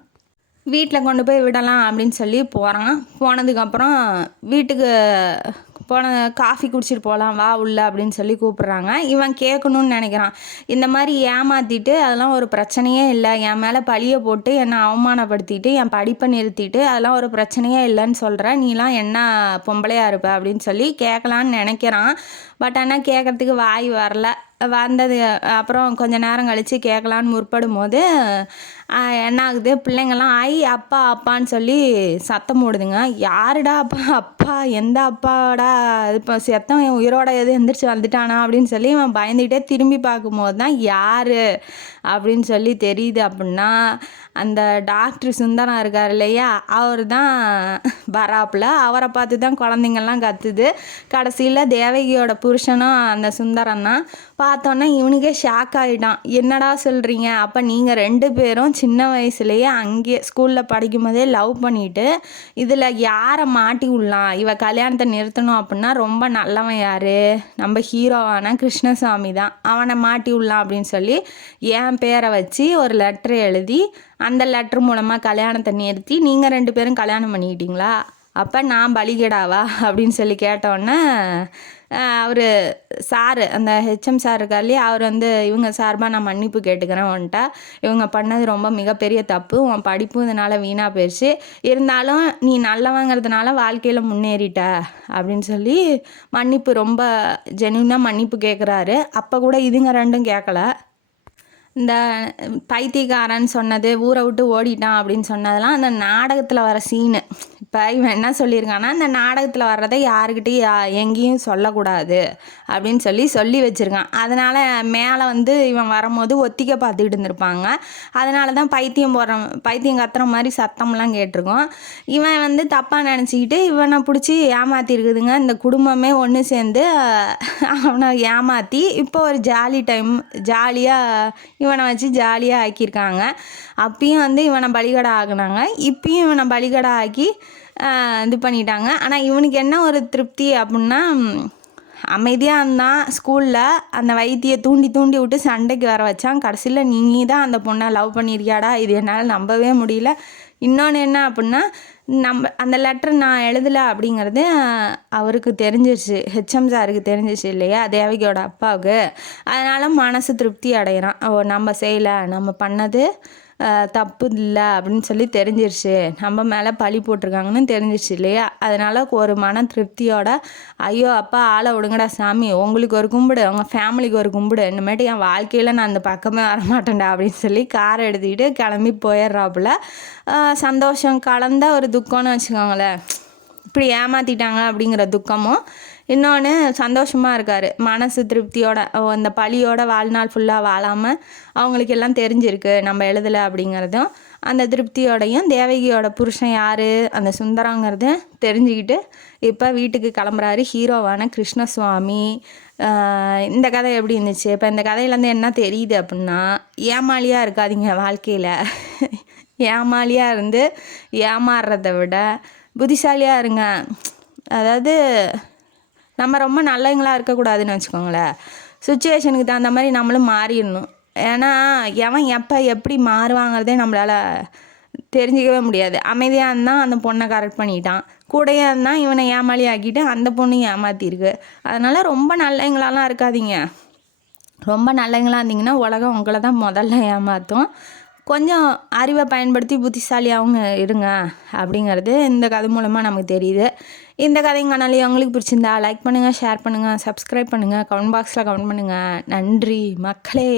வீட்டில் கொண்டு போய் விடலாம் அப்படின்னு சொல்லி போகிறான். போனதுக்கப்புறம் வீட்டுக்கு காஃபி குடிச்சிட்டு போகலாம் வா உள்ள அப்படின்னு சொல்லி கூப்பிட்றாங்க. இவன் கேட்கணும்னு நினைக்கிறான். இந்த மாதிரி ஏமாற்றிட்டு அதெல்லாம் ஒரு பிரச்சனையே இல்லை, என் மேலே பழியை போட்டு என்னை அவமானப்படுத்திட்டு என் படிப்பை நிறுத்திட்டு அதெல்லாம் ஒரு பிரச்சனையே இல்லைன்னு சொல்கிற, நீலாம் என்ன பொம்பளையாக இருப்ப அப்படின்னு சொல்லி கேட்கலான்னு நினைக்கிறான். பட் ஆனால் கேட்குறதுக்கு வாய் வரல. வந்தது அப்புறம் கொஞ்சம் நேரம் கழித்து கேட்கலான்னு முற்படும் போது என்ன ஆகுது, பிள்ளைங்கள்லாம் அப்பா அப்பான்னு சொல்லி சத்தம் போடுதுங்க. யாருடா அப்பா, அப்பா எந்த அப்பாடா, இப்போ செத்தம் என் உயிரோட எது எந்திரிச்சு வந்துட்டானா அப்படின்னு சொல்லி இவன் பயந்துகிட்டே திரும்பி பார்க்கும்போது தான் யார் அப்படின்னு சொல்லி தெரியுது. அப்படின்னா அந்த டாக்டர் சுந்தரம் இருக்கார் இல்லையா, அவர் தான் வராப்பில். அவரை பார்த்து தான் குழந்தைங்கள்லாம் கத்துது. கடைசியில் தேவகியோட புருஷனும் அந்த சுந்தரம் தான். பார்த்தோன்னா இவனுக்கே ஷாக் ஆகிட்டான். என்னடா சொல்கிறீங்க, அப்போ நீங்கள் 2 பேரும் சின்ன வயசுலேயே அங்கேயே ஸ்கூலில் படிக்கும் போதே லவ் பண்ணிவிட்டு இதில் யாரை மாட்டி விடலாம், இவ கல்யாணத்தை நிறுத்தணும் அப்படின்னா ரொம்ப நல்லவன் யார், நம்ம ஹீரோவான கிருஷ்ணசாமி தான், அவனை மாட்டி விடலாம் அப்படின்னு சொல்லி என் பேரை வச்சு ஒரு லெட்ரு எழுதி அந்த லெட்ரு மூலமாக கல்யாணத்தை நிறுத்தி நீங்கள் 2 பேரும் கல்யாணம் பண்ணிக்கிட்டீங்களா, அப்போ நான் பலிகடாவா அப்படின்னு சொல்லி கேட்டோன்னே அவர் சாரு, அந்த ஹெச்எம் சார் இருக்கார் இல்லையா, அவர் வந்து இவங்க சார்பாக நான் மன்னிப்பு கேட்டுக்கிறேன் வந்துட்டா, இவங்க பண்ணது ரொம்ப மிகப்பெரிய தப்பு, உன் படிப்பும் இதனால் வீணாக போயிடுச்சு, இருந்தாலும் நீ நல்லவங்கிறதுனால வாழ்க்கையில் முன்னேறிட்ட அப்படின்னு சொல்லி மன்னிப்பு, ரொம்ப ஜென்யூனாக மன்னிப்பு கேட்குறாரு. அப்போ கூட இதுங்க 2ம் கேட்கல. இந்த பைத்தியக்காரன் சொன்னது, ஊரை விட்டு ஓடிட்டான் அப்படின்னு சொன்னதெல்லாம் அந்த நாடகத்தில் வர சீனு. இப்போ இவன் என்ன சொல்லியிருக்கான்னா, அந்த நாடகத்தில் வர்றதை யாருக்கிட்டையும் எங்கேயும் சொல்லக்கூடாது அப்படின்னு சொல்லி வச்சுருக்கான். அதனால் மேலே வந்து இவன் வரும்போது ஒத்திக்க பார்த்துக்கிட்டு இருந்திருப்பாங்க. அதனால தான் பைத்தியம் கத்துற மாதிரி சத்தம்லாம் கேட்டிருக்கோம். இவன் வந்து தப்பாக நினச்சிக்கிட்டு இவனை பிடிச்சி ஏமாற்றிருக்குதுங்க. இந்த குடும்பமே ஒன்று சேர்ந்து அவனை ஏமாற்றி இப்போ ஒரு ஜாலியாக இவனை வச்சு ஜாலியாக ஆக்கியிருக்காங்க. அப்பயும் வந்து இவனை பலிகடை ஆக்குனாங்க, இப்பயும் இவனை பலிகடை ஆக்கி இது பண்ணிட்டாங்க. ஆனால் இவனுக்கு என்ன ஒரு திருப்தி அப்படின்னா, அமைதியாக இருந்தான் ஸ்கூலில், அந்த வைத்தியை தூண்டி விட்டு சண்டைக்கு வர வச்சான். கடைசியில் நீ தான் அந்த பொண்ணை லவ் பண்ணியிருக்கியாடா, இது என்னால் நம்பவே முடியல. இன்னொன்று என்ன அப்படின்னா, அந்த லெட்ரு நான் எழுதலை அப்படிங்கிறது அவருக்கு தெரிஞ்சிருச்சு, ஹெச்எம் சாருக்கு தெரிஞ்சிச்சு இல்லையா, தேவகியோட அப்பாவுக்கு. அதனால் மனசு திருப்தி அடைகிறான். நம்ம செய்யலை, நம்ம பண்ணது தப்பு இல்லை அப்படின்னு சொல்லி தெரிஞ்சிருச்சு, நம்ம மேலே பழி போட்டிருக்காங்கன்னு தெரிஞ்சிருச்சு இல்லையா. அதனால் ஒரு மன திருப்தியோட ஐயோ அப்பா ஆளை விடுங்கடா சாமி, உங்களுக்கு ஒரு கும்பிடு, உங்கள் ஃபேமிலிக்கு ஒரு கும்பிடு, இனிமேட்டு என் வாழ்க்கையில் நான் அந்த பக்கமே வரமாட்டேன்டா அப்படின்னு சொல்லி காரை எடுத்துக்கிட்டு கிளம்பி போயிடுறாப்புல. சந்தோஷம் கலந்த ஒரு துக்கம்னு வச்சுக்கோங்களேன். இப்படி ஏமாற்றிட்டாங்க அப்படிங்கிற துக்கமும், இன்னொன்று சந்தோஷமாக இருக்கார், மனசு திருப்தியோட. அந்த பழியோட வாழ்நாள் ஃபுல்லாக வாழாமல் அவங்களுக்கு எல்லாம் தெரிஞ்சிருக்கு நம்ம எழுதலை அப்படிங்கிறதும், அந்த திருப்தியோடையும் தேவகியோட புருஷன் யார் அந்த சுந்தரங்கிறது தெரிஞ்சுக்கிட்டு இப்போ வீட்டுக்கு கிளம்புறாரு ஹீரோவான கிருஷ்ணசுவாமி. இந்த கதை எப்படி இருந்துச்சு? இப்போ இந்த கதையிலேருந்து என்ன தெரியுது அப்படின்னா, ஏமாளியாக இருக்காதீங்க வாழ்க்கையில். ஏமாளியாக இருந்து ஏமாறுறத விட புத்திசாலியாக இருங்க. அதாவது நம்ம ரொம்ப நல்லவங்களாக இருக்கக்கூடாதுன்னு வச்சுக்கோங்களேன். சுச்சுவேஷனுக்கு தகுந்த மாதிரி நம்மளும் மாறிடணும். ஏன்னா எவன் எப்போ எப்படி மாறுவாங்கிறதே நம்மளால் தெரிஞ்சிக்கவே முடியாது. அமைதியாக இருந்தால் அந்த பொண்ணை கரெக்ட் பண்ணிட்டான், கூடையாக இருந்தால் இவனை ஏமாளி ஆக்கிட்டு அந்த பொண்ணையும் ஏமாற்றிருக்கு. அதனால் ரொம்ப நல்லவங்களாலாம் இருக்காதீங்க. ரொம்ப நல்லவங்களாக இருந்தீங்கன்னா உலகம் உங்களை தான் முதல்ல ஏமாற்றும். கொஞ்சம் அறிவை பயன்படுத்தி புத்திசாலியாகவும் இருங்க அப்படிங்கிறது இந்த கதை மூலமாக நமக்கு தெரியுது. இந்த கதைங்கானாலே உங்களுக்கு பிடிச்சிருந்தா லைக் பண்ணுங்கள், ஷேர் பண்ணுங்கள், சப்ஸ்கிரைப் பண்ணுங்கள், கமெண்ட் பாக்ஸில் கமெண்ட் பண்ணுங்கள். நன்றி மக்களே.